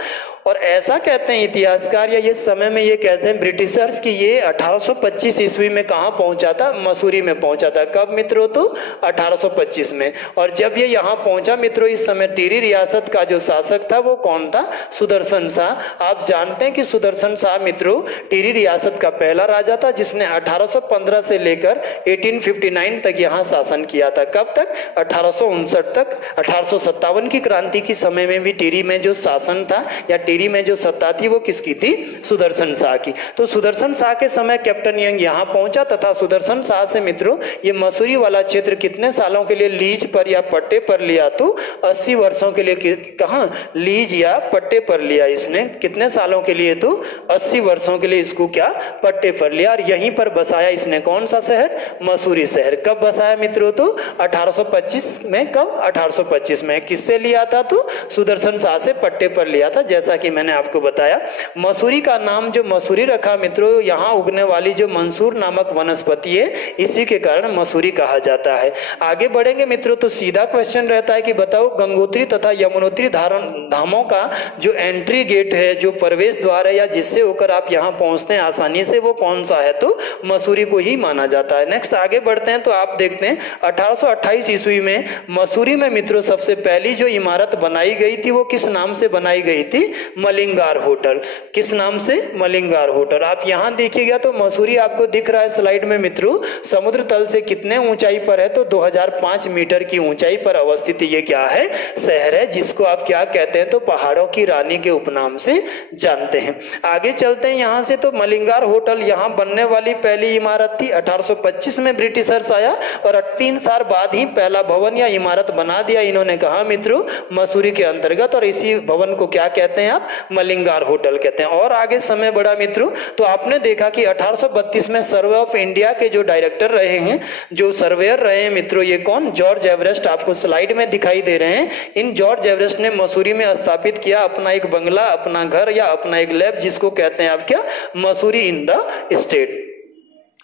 और ऐसा कहते हैं इतिहासकार या ये समय में ये कहते हैं ब्रिटिशर्स कि ये 1825 ईस्वी में कहाँ पहुंचा था? मसूरी में पहुंचा था। कब मित्रों? तो 1825 में। और जब ये यहाँ पहुंचा मित्रों, इस समय टिहरी रियासत का जो शासक था वो कौन था? सुदर्शन शाह। आप जानते हैं कि सुदर्शन शाह मित्रों टिहरी रियासत का पहला राजा था जिसने 1815 से लेकर 1859 तक यहाँ शासन किया था। कब तक? 1859 तक। 1857 की क्रांति के समय में भी टिहरी में जो शासन था या टिहरी में जो सत्ता थी वो किसकी थी? सुदर्शन शाह की। तो सुदर्शन शाह के समय कैप्टन यंग यहाँ पहुंचा तथा सुदर्शन शाह से मित्रों ये मसूरी वाला क्षेत्र कितने सालों के लिए लीज पर या पट्टे पर लिया? तो 80 वर्षों के लिए। कहां? लीज या पट्टे पर लिया इसने। कितने सालों के लिए? तो 80 वर्षों के लिए इसको क्या? पट्टे पर लिया। और यहीं पर बसाया इसने कौन सा शहर? मसूरी शहर। कब बसाया मित्रों? तो 1825 में। कब? 1825 में। किससे लिया था? तो सुदर्शन शाह से पट्टे पर लिया था, जैसा कि मैंने आपको बताया। मसूरी का नाम जो मसूरी रखा मित्रों, यहाँ उगने वाली जो मंसूर नामक वनस्पति है इसी के कारण मसूरी कहा जाता है। आगे बढ़ेंगे मित्रों तो सीधा क्वेश्चन रहता है कि बताओ गंगोत्री तथा यमुनोत्री धामों का जो एंट्री गेट है, जो प्रवेश द्वार है या जिससे होकर आप यहाँ पहुंचते हैं आसानी से, वो कौन सा है? तो मसूरी को ही माना जाता है। नेक्स्ट आगे बढ़ते हैं तो आप देखते हैं 1828 ईस्वी में मसूरी में मित्रों सबसे पहली जो इमारत बनाई गई थी वो किस नाम से बनाई गई थी? मलिंगार होटल। किस नाम से? मलिंगार होटल। आप यहां देखिएगा तो मसूरी आपको दिख रहा है स्लाइड में मित्रों, समुद्र तल से कितने ऊंचाई पर है? तो 2005 मीटर की ऊंचाई पर अवस्थित ये क्या है? शहर है, जिसको आप क्या कहते हैं? तो पहाड़ों की रानी के उपनाम से जानते हैं। आगे चलते हैं यहां से तो मलिंगार होटल यहां बनने वाली पहली इमारत थी। 1825 में ब्रिटिशर्स आया और 3 साल बाद ही पहला भवन या इमारत बना दिया इन्होंने। कहा मित्रों? मसूरी के अंतर्गत। और इसी भवन को क्या कहते हैं आप? मलिंगार होटल कहते हैं। और आगे समय बढ़ा मित्रों तो आपने देखा कि 1832 में सर्वे ऑफ इंडिया के जो डायरेक्टर रहे हैं, जो सर्वेयर रहे हैं मित्रों, ये कौन? George Everest. आपको स्लाइड में दिखाई दे रहे हैं। इन जॉर्ज एवरेस्ट ने मसूरी में स्थापित किया अपना एक बंगला, अपना घर या अपना एक लैब, जिसको कहते हैं आप क्या? Mussoorie in the state.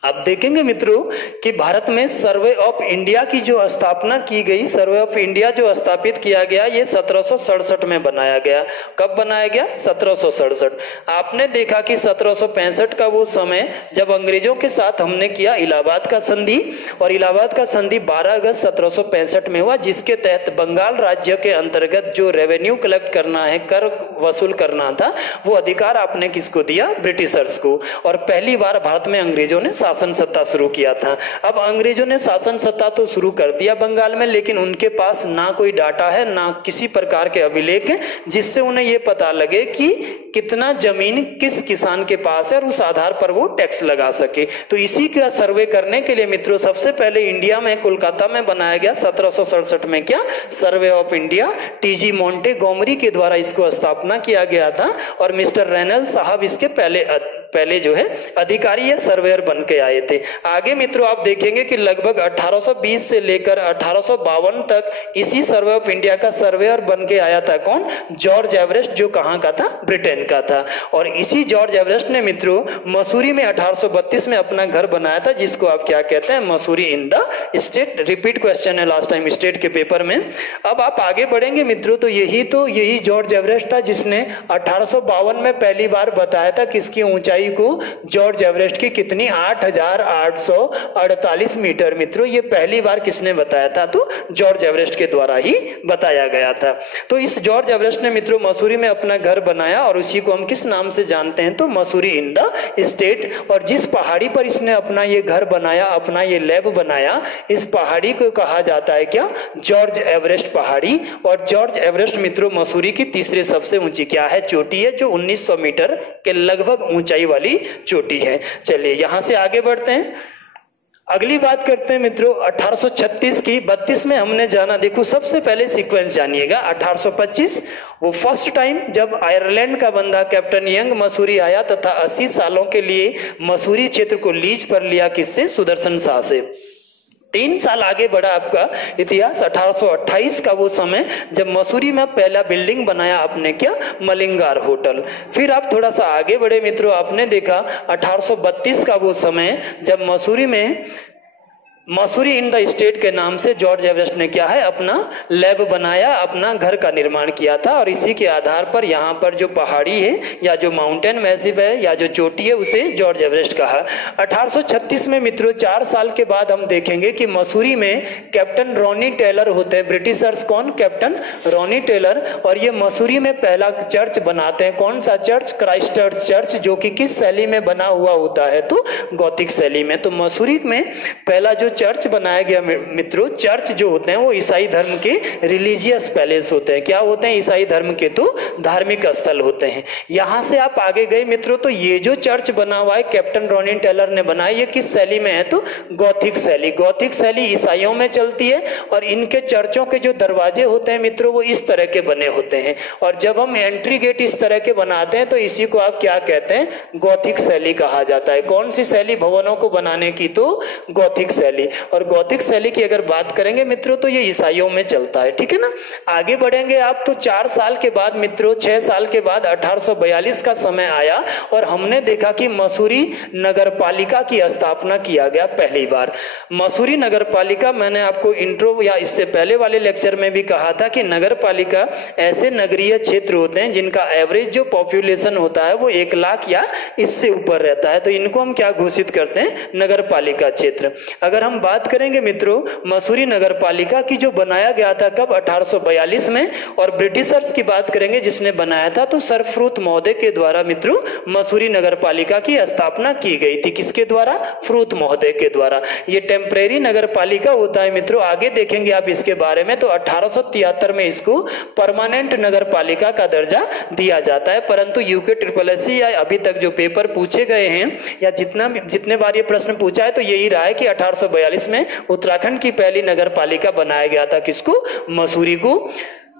आप देखेंगे मित्रों कि भारत में सर्वे ऑफ इंडिया की जो स्थापना की गई, सर्वे ऑफ इंडिया जो स्थापित किया गया, ये 1767 में बनाया गया। कब बनाया गया? 1767। आपने देखा कि 1765 का वो समय जब अंग्रेजों के साथ हमने किया इलाहाबाद का संधि, और इलाहाबाद का संधि 12 अगस्त 1765 में हुआ, जिसके तहत बंगाल राज्य के अंतर्गत जो रेवेन्यू कलेक्ट करना है, कर वसूल करना था, वो अधिकार आपने किसको दिया? ब्रिटिशर्स को। और पहली बार भारत में अंग्रेजों ने शासन सत्ता शुरू किया था। अब अंग्रेजों ने शासन सत्ता तो शुरू कर दिया बंगाल में, लेकिन उनके पास ना कोई डाटा है, ना किसी प्रकार के अभिलेख है जिससे उन्हें यह पता लगे कि कितना जमीन किस किसान के पास है और उस आधार पर वो टैक्स लगा सके। तो इसी का सर्वे करने के लिए मित्रों सबसे पहले इंडिया में कोलकाता में बनाया गया 1767 में क्या? Survey of India. टीजी मोंटेगोमरी के द्वारा इसको स्थापना किया गया था, और मिस्टर रेनल साहब इसके पहले जो है अधिकारी या सर्वेयर बन के आए थे। आगे मित्रों आप देखेंगे कि लगभग 1820 से लेकर 1852 तक इसी सर्वे ऑफ इंडिया का सर्वेयर बन के आया था कौन? जॉर्ज एवरेस्ट, जो कहां का था? ब्रिटेन का था। और इसी जॉर्ज एवरेस्ट ने मित्रों मसूरी में 1832 में अपना घर बनाया था, जिसको आप क्या कहते हैं? Mussoorie in the state. Repeat question है लास्ट टाइम स्टेट के पेपर में। अब आप आगे बढ़ेंगे मित्रों तो यही जॉर्ज एवरेस्ट था जिसने 1852 में पहली बार बताया था किसकी ऊंचाई को? जॉर्ज एवरेस्ट की कितनी? 8848 मीटर। मित्रों ये पहली बार किसने बताया था? तो जॉर्ज एवरेस्ट के द्वारा ही बताया गया था। तो इस जॉर्ज एवरेस्ट ने मित्रों मसूरी में अपना घर बनाया, और उसी को हम किस नाम से जानते हैं? तो मसूरी इन द स्टेट। और जिस पहाड़ी पर इसने अपना ये घर बनाया, अपना ये लैब बनाया, इस पहाड़ी को कहा जाता है क्या? जॉर्ज एवरेस्ट पहाड़ी। और जॉर्ज एवरेस्ट मित्रों मसूरी की तीसरी सबसे ऊंची क्या है? चोटी है, जो 1900 मीटर के लगभग ऊंचाई वाली चोटी है। चलिए यहां से आगे बढ़ते हैं, अगली बात करते हैं मित्रों 1836 की। 32 में हमने जाना, देखो सबसे पहले सीक्वेंस जानिएगा। 1825 वो फर्स्ट टाइम जब आयरलैंड का बंदा कैप्टन यंग मसूरी आया तथा 80 सालों के लिए मसूरी क्षेत्र को लीज पर लिया, किससे? सुदर्शन शाह से। 3 साल आगे बढ़ा आपका इतिहास। 1828 का वो समय जब मसूरी में पहला बिल्डिंग बनाया आपने क्या? मलिंगार होटल। फिर आप थोड़ा सा आगे बढ़े मित्रों, आपने देखा 1832 का वो समय जब मसूरी इन द स्टेट के नाम से जॉर्ज एवरेस्ट ने क्या है? अपना लैब बनाया, अपना घर का निर्माण किया था। और इसी के आधार पर यहाँ पर जो पहाड़ी है या जो माउंटेन मैसिव है या जो चोटी है उसे जॉर्ज एवरेस्ट कहा। 1836 में मित्रों 4 साल के बाद हम देखेंगे कि मसूरी में कैप्टन रॉनी टेलर होते हैं। ब्रिटिशर्स कौन? Captain Ronnie Taylor. और ये मसूरी में पहला चर्च बनाते हैं। कौन सा चर्च? क्राइस्ट चर्च, जो कि किस शैली में बना हुआ होता है? तो गॉथिक शैली में। तो मसूरी में पहला जो चर्च बनाया गया मित्रों, चर्च जो होते हैं वो ईसाई धर्म के रिलीजियस पैलेस होते हैं। क्या होते हैं? ईसाई धर्म के तो धार्मिक स्थल होते हैं। यहां से आप आगे गए मित्रों तो ये जो चर्च बना हुआ है कैप्टन रॉनी टेलर ने बनाया, ये किस शैली में है? तो गॉथिक शैली। गॉथिक शैली ईसाइयों में चलती है, और इनके चर्चों के जो दरवाजे होते हैं मित्रों वो इस तरह के बने होते हैं। और जब हम एंट्री गेट इस तरह के बनाते हैं तो इसी को आप क्या कहते हैं? गॉथिक शैली कहा जाता है। कौन सी शैली भवनों को बनाने की? तो गॉथिक शैली। और गॉथिक शैली की अगर बात करेंगे मित्रों तो ये ईसाइयों में चलता है, ठीक है ना। आगे बढ़ेंगे आप तो 4 साल के बाद मित्रों, 6 साल के बाद 1842 का समय आया, और हमने देखा कि मसूरी नगर पालिका की स्थापना किया गया पहली बार। मसूरी नगर पालिका, मैंने आपको इंट्रो या इससे पहले वाले लेक्चर में भी कहा था कि नगर पालिका ऐसे नगरीय क्षेत्र होते हैं जिनका एवरेज जो पॉपुलेशन होता है वो 1 लाख या इससे ऊपर रहता है। तो इनको हम क्या घोषित करते हैं? नगर पालिका क्षेत्र। अगर हम बात करेंगे मित्रों मसूरी नगर पालिका की जो बनाया गया था कब? 1842 में। और ब्रिटिशर्स की बात करेंगे जिसने बनाया था तो सर फ्रूट महोदय के द्वारा मित्रों मसूरी नगर पालिका की स्थापना की गई थी। किसके द्वारा? फ्रूट महोदय के द्वारा। ये टेम्परेरी नगर पालिका होता है मित्रों। आगे देखेंगे आप इसके बारे में। तो 1873 में इसको परमानेंट नगर पालिका का दर्जा दिया जाता है। परंतु यूके SSS या अभी तक जो पेपर पूछे गए हैं या जितने बार ये प्रश्न पूछा है तो यही रहा है कि 1842 में उत्तराखंड की पहली नगर पालिका बनाया गया था। किसको? मसूरी को।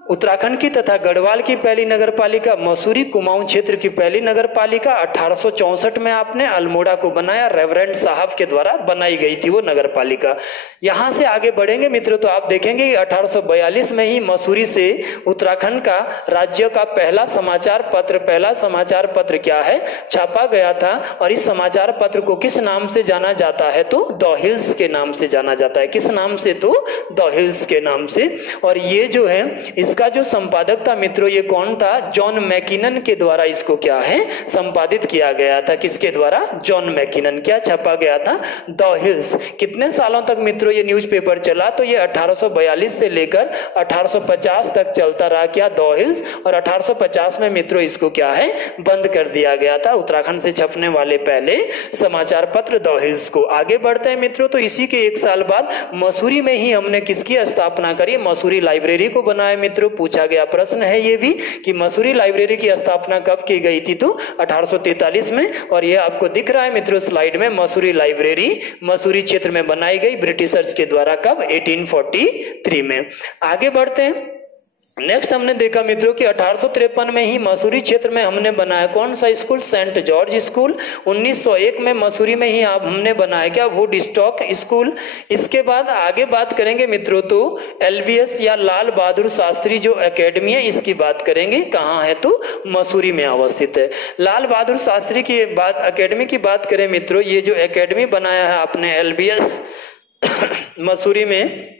उत्तराखंड की तथा गढ़वाल की पहली नगरपालिका, मसूरी कुमाऊं क्षेत्र की पहली नगरपालिका 1864 में आपने अल्मोड़ा को बनाया, रेवरेंड साहब के द्वारा बनाई गई थी वो नगरपालिका। यहां से आगे बढ़ेंगे मित्रों तो आप देखेंगे कि 1842 में ही मसूरी से उत्तराखंड का राज्य का पहला समाचार पत्र क्या है, छापा गया था। और इस समाचार पत्र को किस नाम से जाना जाता है, तो द हिल्स के नाम से जाना जाता है। किस नाम से, तो द हिल्स के नाम से। और ये जो है इसका जो संपादक था मित्रों, ये कौन था, जॉन मैकिनन के द्वारा इसको क्या है, संपादित किया गया था। किसके द्वारा, जॉन मैकिनन। क्या छापा गया था, द हिल्स। कितने सालों तक मित्रों ये न्यूज़पेपर चला, तो ये 1842 से लेकर 1850 तक चलता रहा, क्या, द हिल्स। और 1850 में मित्रों इसको क्या है, बंद कर दिया गया था, उत्तराखंड से छपने वाले पहले समाचार पत्र द हिल्स को। आगे बढ़ते हैं मित्रों, तो इसी के एक साल बाद मसूरी में ही हमने किसकी स्थापना करी, मसूरी लाइब्रेरी को बनाया मित्रों। पूछा गया प्रश्न है ये भी कि मसूरी लाइब्रेरी की स्थापना कब की गई थी, तो 1843 में। और ये आपको दिख रहा है मित्रों स्लाइड में, मसूरी लाइब्रेरी मसूरी क्षेत्र में बनाई गई ब्रिटिशर्स के द्वारा, कब, 1843 में। आगे बढ़ते हैं। नेक्स्ट हमने देखा मित्रों कि 1853 में ही मसूरी क्षेत्र में हमने बनाया कौन सा स्कूल, सेंट जॉर्ज स्कूल। 1901 में मसूरी में ही हमने बनाया क्या, वुड स्टॉक स्कूल। इसके बाद आगे बात करेंगे मित्रों तो LBS या लाल बहादुर शास्त्री जो एकेडमी है इसकी बात करेंगे, कहाँ है, तो मसूरी में अवस्थित है। लाल बहादुर शास्त्री की बात, एकेडमी की बात करें मित्रों, ये जो एकेडमी बनाया है आपने LBS मसूरी में,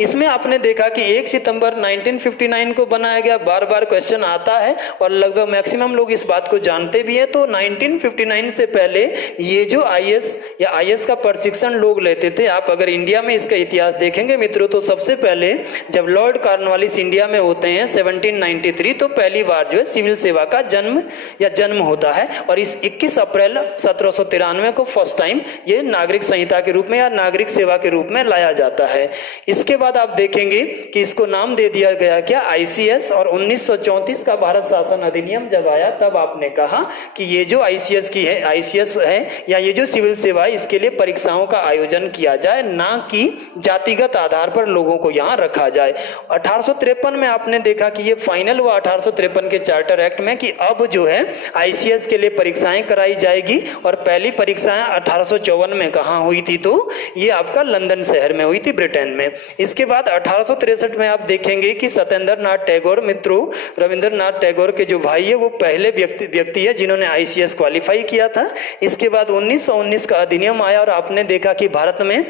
इसमें आपने देखा कि 1 सितंबर 1959 को बनाया गया। बार बार क्वेश्चन आता है और लगभग मैक्सिमम लोग इस बात को जानते भी हैं। तो 1959 से पहले ये जो IS या IS का प्रशिक्षण लोग लेते थे, आप अगर इंडिया में इसका इतिहास देखेंगे मित्रों तो सबसे पहले जब लॉर्ड कॉर्नवालिस इंडिया में होते हैं 1793, तो पहली बार जो है सिविल सेवा का जन्म होता है। और इस 21 अप्रैल 1793 को फर्स्ट टाइम ये नागरिक संहिता के रूप में या नागरिक सेवा के रूप में लाया जाता है। इसके बाद आप देखेंगे कि इसको नाम दे दिया गया क्या, ICS। और 1934 का भारत शासन अधिनियम जब आया तब आपने कहा कि ये जो ICS है या ये जो सिविल सेवा है इसके लिए परीक्षाओं का आयोजन किया जाए, ना कि जातिगत आधार पर लोगों को यहाँ रखा जाए। 1853 में आपने देखा कि ये फाइनल हुआ 1853 के चार्टर एक्ट में कि अब जो है ICS के लिए परीक्षाएं कराई जाएगी। और पहली परीक्षाएं 1854 में कहाँ हुई थी, तो ये आपका लंदन शहर में हुई थी, ब्रिटेन में। इसके बाद 1863 में आप देखेंगे कि सत्येंद्र नाथ टैगोर मित्रों, रविंद्रनाथ टैगोर के जो भाई है वो पहले व्यक्ति है जिन्होंने ICS क्वालिफाई किया था। इसके बाद 1919 का अधिनियम आया और आपने देखा कि भारत में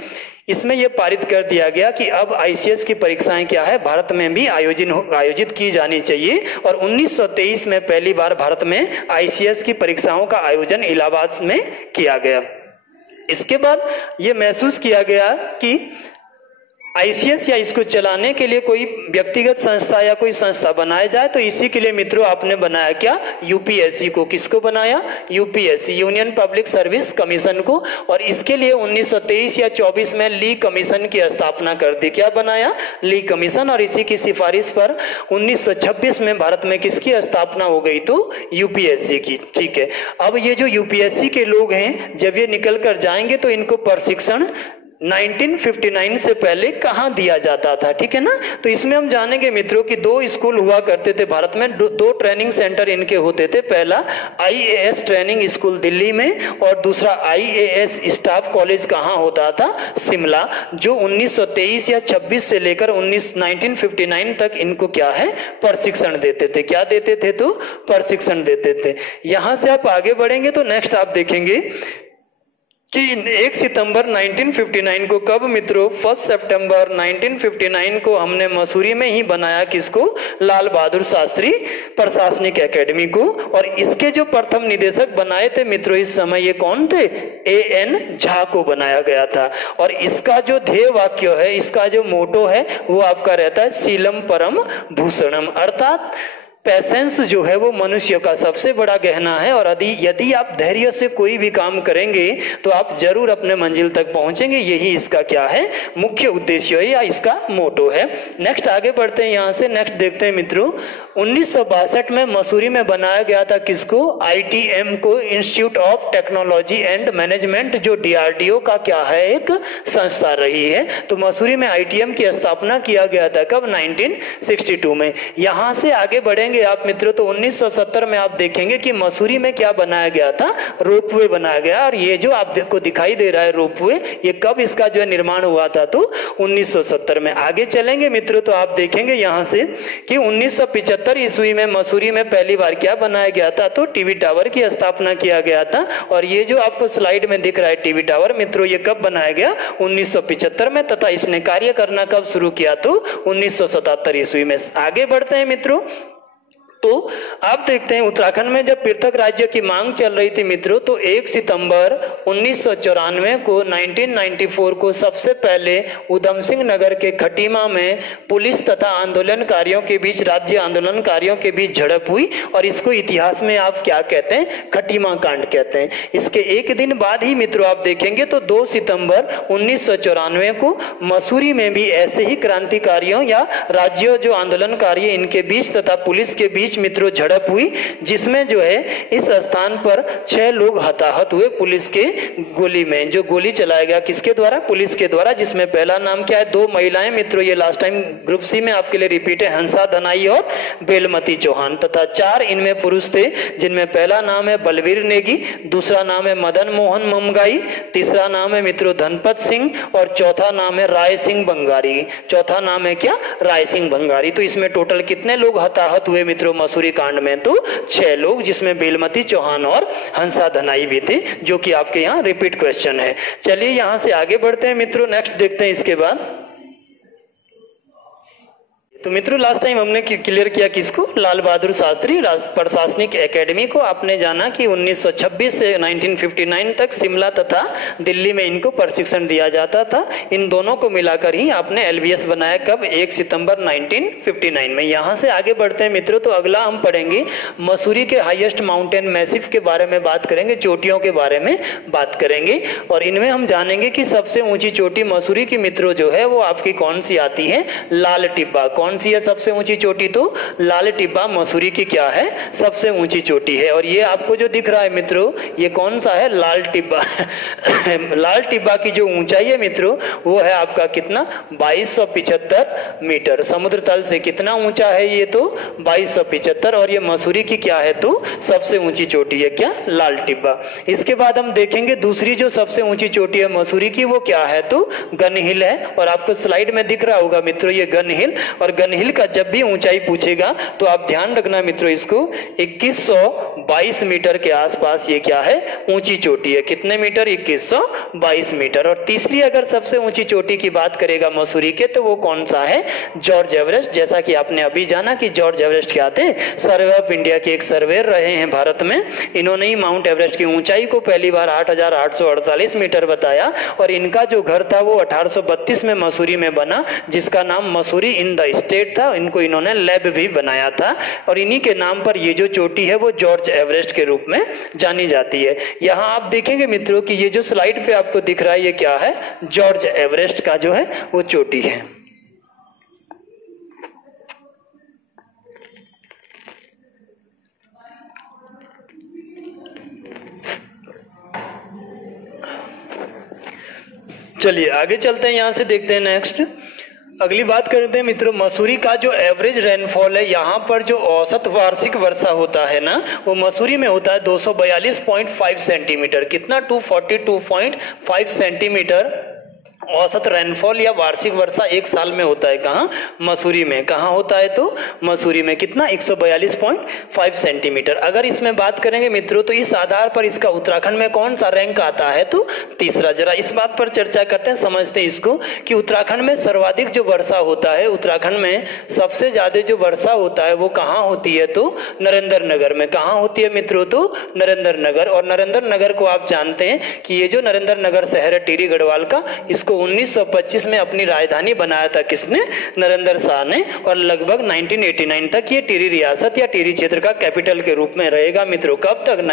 इसमें यह पारित कर दिया गया कि अब ICS की परीक्षाएं क्या है, भारत में भी आयोजित की जानी चाहिए। और 1923 में पहली बार भारत में ICS की परीक्षाओं का आयोजन इलाहाबाद में किया गया। इसके बाद ये महसूस किया गया कि ICS या इसको चलाने के लिए कोई व्यक्तिगत संस्था या कोई संस्था बनाया जाए, तो इसी के लिए मित्रों आपने बनाया क्या, UPSC को। किसको बनाया, UPSC, union public service commission को। और इसके लिए 1923 या 24 में ली कमीशन की स्थापना कर दी। क्या बनाया, ली कमीशन। और इसी की सिफारिश पर 1926 में भारत में किसकी स्थापना हो गई, तो UPSC की। ठीक है, अब ये जो UPSC के लोग हैं जब ये निकल कर जाएंगे तो इनको प्रशिक्षण 1959 से पहले कहाँ दिया जाता था, ठीक है ना। तो इसमें हम जानेंगे मित्रों कि 2 स्कूल हुआ करते थे भारत में, 2 ट्रेनिंग सेंटर इनके होते थे। पहला IAS ट्रेनिंग स्कूल दिल्ली में और दूसरा IAS स्टाफ कॉलेज कहाँ होता था, शिमला, जो 1923 या 26 से लेकर 1959 तक इनको क्या है, प्रशिक्षण देते थे। क्या देते थे, तो प्रशिक्षण देते थे। यहां से आप आगे बढ़ेंगे तो नेक्स्ट आप देखेंगे कि 1 सितंबर 1959 को कब मित्रों, 1 सितंबर 1959 को हमने मसूरी में ही बनाया किसको, लाल बहादुर शास्त्री प्रशासनिक एकेडमी को। और इसके जो प्रथम निदेशक बनाए थे मित्रों इस समय ये कौन थे, AN झा को बनाया गया था। और इसका जो ध्येय वाक्य है, इसका जो मोटो है वो आपका रहता है शीलम परम भूषणम, अर्थात पैसेंस जो है वो मनुष्य का सबसे बड़ा गहना है, और यदि आप धैर्य से कोई भी काम करेंगे तो आप जरूर अपने मंजिल तक पहुंचेंगे। यही इसका क्या है, मुख्य उद्देश्य है या इसका मोटो है। नेक्स्ट आगे बढ़ते हैं यहाँ से। नेक्स्ट देखते हैं मित्रों, 1962 में मसूरी में बनाया गया था किसको, ITM को, institute of technology and management, जो DRDO का क्या है, एक संस्था रही है। तो मसूरी में ITM की स्थापना किया गया था कब, 1962 में। यहाँ से आगे बढ़ेंगे आप मित्रों तो 1970 में आप देखेंगे कि मसूरी में क्या बनाया गया था, रोपवे बनाया गया। और ये जो आपको दिखाई दे रहा है रोपवे, ये कब इसका जो है निर्माण हुआ था, तो 1970 में। आगे चलेंगे मित्रों तो आप देखेंगे यहाँ से कि 1975 ईस्वी में मसूरी में पहली बार क्या बनाया गया था, तो टीवी टावर की स्थापना किया गया था। और ये जो आपको स्लाइड में दिख रहा है टीवी टावर मित्रों, ये कब बनाया गया, 1975 में, तथा इसने कार्य करना कब शुरू किया, तो 1977 ईस्वी में। आगे बढ़ते हैं मित्रों तो आप देखते हैं उत्तराखंड में जब पृथक राज्य की मांग चल रही थी मित्रों, तो 1 सितंबर 1994 को 1994 को सबसे पहले उधम सिंह नगर के खटीमा में पुलिस तथा आंदोलनकारियों के बीच, राज्य आंदोलनकारियों के बीच झड़प हुई, और इसको इतिहास में आप क्या कहते हैं, खटीमा कांड कहते हैं। इसके एक दिन बाद ही मित्रों आप देखेंगे तो 2 सितंबर 1994 को मसूरी में भी ऐसे ही क्रांतिकारियों या राज्यों जो आंदोलनकारी इनके बीच तथा पुलिस के बीच मित्रों झड़प हुई, जिसमें जो है इस स्थान पर 6 लोग हताहत हुए पुलिस के गोली में। जो गोली चलाया गया किसके द्वारा, पुलिस के द्वारा, जिसमें पहला नाम क्या है, 2 महिलाएं मित्रों, ये लास्ट टाइम ग्रुप सी में आपके लिए रिपीट है, हंसा धनाई और बेलमती चौहान, तथा 4 इनमें पुरुष थे, जिनमें पहला नाम है बलवीर नेगी, दूसरा नाम है मदन मोहन ममगाई, तीसरा नाम है मित्रों धनपत सिंह, और चौथा नाम है राय सिंह बंगारी। चौथा नाम है क्या, राय सिंह बंगारी। तो इसमें टोटल कितने लोग हताहत हुए मित्रों मसूरी कांड में, तो 6 लोग, जिसमें बेलमती चौहान और हंसा धनाई भी थे, जो कि आपके यहाँ रिपीट क्वेश्चन है। चलिए यहां से आगे बढ़ते हैं मित्रों, नेक्स्ट देखते हैं इसके बाद। तो मित्रों लास्ट टाइम हमने क्लियर किया किसको, लाल बहादुर शास्त्री प्रशासनिक एकेडमी को। आपने जाना कि 1926 से 1959 तक शिमला तथा दिल्ली में इनको प्रशिक्षण दिया जाता था। इन दोनों को मिलाकर ही आपने LBS बनाया कब, 1 सितंबर 1959 में। यहाँ से आगे बढ़ते हैं मित्रों तो अगला हम पढ़ेंगे मसूरी के हाईएस्ट माउंटेन मैसिव के बारे में बात करेंगे, चोटियों के बारे में बात करेंगे, और इनमें हम जानेंगे कि सबसे ऊंची चोटी मसूरी की मित्रों जो है वो आपकी कौन सी आती है, लाल टिब्बा। कौन सी है सबसे ऊंची चोटी, तो लाल टिब्बा मसूरी की क्या है, सबसे ऊंची चोटी है। और ये आपको जो दिख रहा है मित्रों, ये कौन सा है, लाल टिब्बा। लाल टिब्बा की जो ऊंचाई है मित्रों वो है आपका कितना, 2275 मीटर। समुद्र तल से कितना ऊंचा है ये, तो 2275, और ये मसूरी की क्या है, तो सबसे ऊंची चोटी है क्या, लाल टिब्बा। इसके बाद हम देखेंगे दूसरी जो सबसे ऊंची चोटी है मसूरी की, वो क्या है, तो गन हिल है। और आपको स्लाइड में दिख रहा होगा मित्रों ये गन हिल, और गन हिल का जब भी ऊंचाई पूछेगा तो आप ध्यान रखना मित्रों, इसको 2122 मीटर के आसपास ये क्या है, ऊंची चोटी है। कितने मीटर, 2122 मीटर। और तीसरी अगर सबसे ऊंची चोटी की बात करेगा मसूरी के, तो वो कौन सा है, जॉर्ज एवरेस्ट। जैसा कि आपने अभी जाना कि जॉर्ज एवरेस्ट क्या थे, सर्वे ऑफ इंडिया के एक सर्वेयर रहे हैं भारत में। इन्होंने ही माउंट एवरेस्ट की ऊंचाई को पहली बार 8848 मीटर बताया, और इनका जो घर था वो 1832 में मसूरी में बना, जिसका नाम मसूरी इन द स्टेट था। इनको इन्होंने लैब भी बनाया था, और इन्हीं के नाम पर ये जो चोटी है वो जॉर्ज एवरेस्ट के रूप में जानी जाती है। यहां आप देखेंगे मित्रों कि ये जो स्लाइड पे आपको दिख रहा है ये क्या है, जॉर्ज एवरेस्ट का जो है वो चोटी है। चलिए आगे चलते हैं, यहां से देखते हैं नेक्स्ट। अगली बात करते हैं मित्रों, मसूरी का जो एवरेज रेनफॉल है, यहाँ पर जो औसत वार्षिक वर्षा होता है ना, वो मसूरी में होता है 242.5 सेंटीमीटर। कितना, 242.5 सेंटीमीटर औसत रेनफॉल या वार्षिक वर्षा एक साल में होता है। कहाँ, मसूरी में। कहाँ होता है, तो मसूरी में। कितना, 142.5 सेंटीमीटर। अगर इसमें बात करेंगे मित्रों तो इस आधार पर इसका उत्तराखंड में कौन सा रैंक आता है, तो तीसरा। जरा इस बात पर चर्चा करते हैं, समझते हैं इसको कि उत्तराखंड में सर्वाधिक जो वर्षा होता है, उत्तराखंड में सबसे ज्यादा जो वर्षा होता है वो कहाँ होती है, तो नरेंद्र नगर में। कहाँ होती है मित्रों, तो नरेंद्र नगर। और नरेंद्र नगर को आप जानते हैं कि ये जो नरेंद्र नगर शहर है टिहरी गढ़वाल का, इसको 1925 में अपनी राजधानी बनाया था किसने? नरेंद्र शाह ने। और लगभग 1989 तक ये टिहरी रियासत या टिहरी क्षेत्र का कैपिटल के रूप में रहेगा मित्रों। कब तक?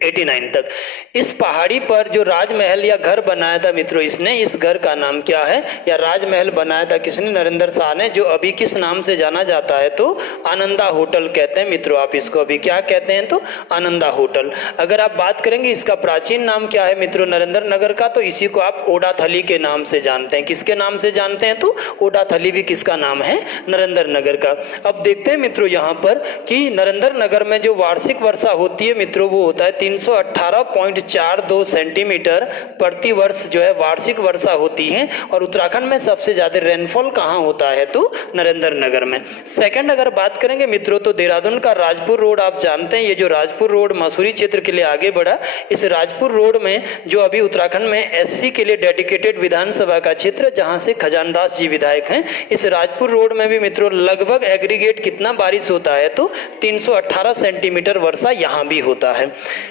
1989 तक। इस पहाड़ी पर जो राजमहल या घर बनाया था मित्रों इसने, इस घर का नाम क्या है? या राजमहल बनाया था किसने? नरेंद्र शाह ने, जो अभी किस नाम से जाना जाता है? तो आनंदा होटल कहते हैं मित्रों। आप इसको अभी क्या कहते हैं? तो आनंदा होटल। अगर आप बात करेंगे इसका प्राचीन नाम क्या है मित्रों नरेंद्र नगर का, तो इसी को आप ओडाथली के नाम से जानते हैं। किसके नाम से जानते हैं? तो ओडाथली भी किसका नाम है? नरेंद्र नगर का। अब देखते हैं मित्रों यहाँ पर कि नरेंद्र नगर में जो वार्षिक वर्षा होती है मित्रों वो होता है 318.42 सेंटीमीटर प्रति वर्ष जो है वार्षिक वर्षा होती है। और उत्तराखंड में सबसे ज्यादा रेनफॉल कहाँ होता है? तो नरेंद्र नगर में। सेकंड अगर बात करेंगे मित्रों तो देहरादून का राजपुर रोड आप जानते हैं, ये जो राजपुर रोड मसूरी क्षेत्र के लिए आगे बढ़ा, इस राजपुर रोड में जो अभी उत्तराखंड में एससी के लिए डेडिकेटेड विधानसभा का क्षेत्र जहां से खजानदास जी विधायक हैं, इस राजपुर रोड में भी मित्रों लगभग एग्रीगेट कितना बारिश होता है? तो 318 सेंटीमीटर वर्षा यहां भी होता है।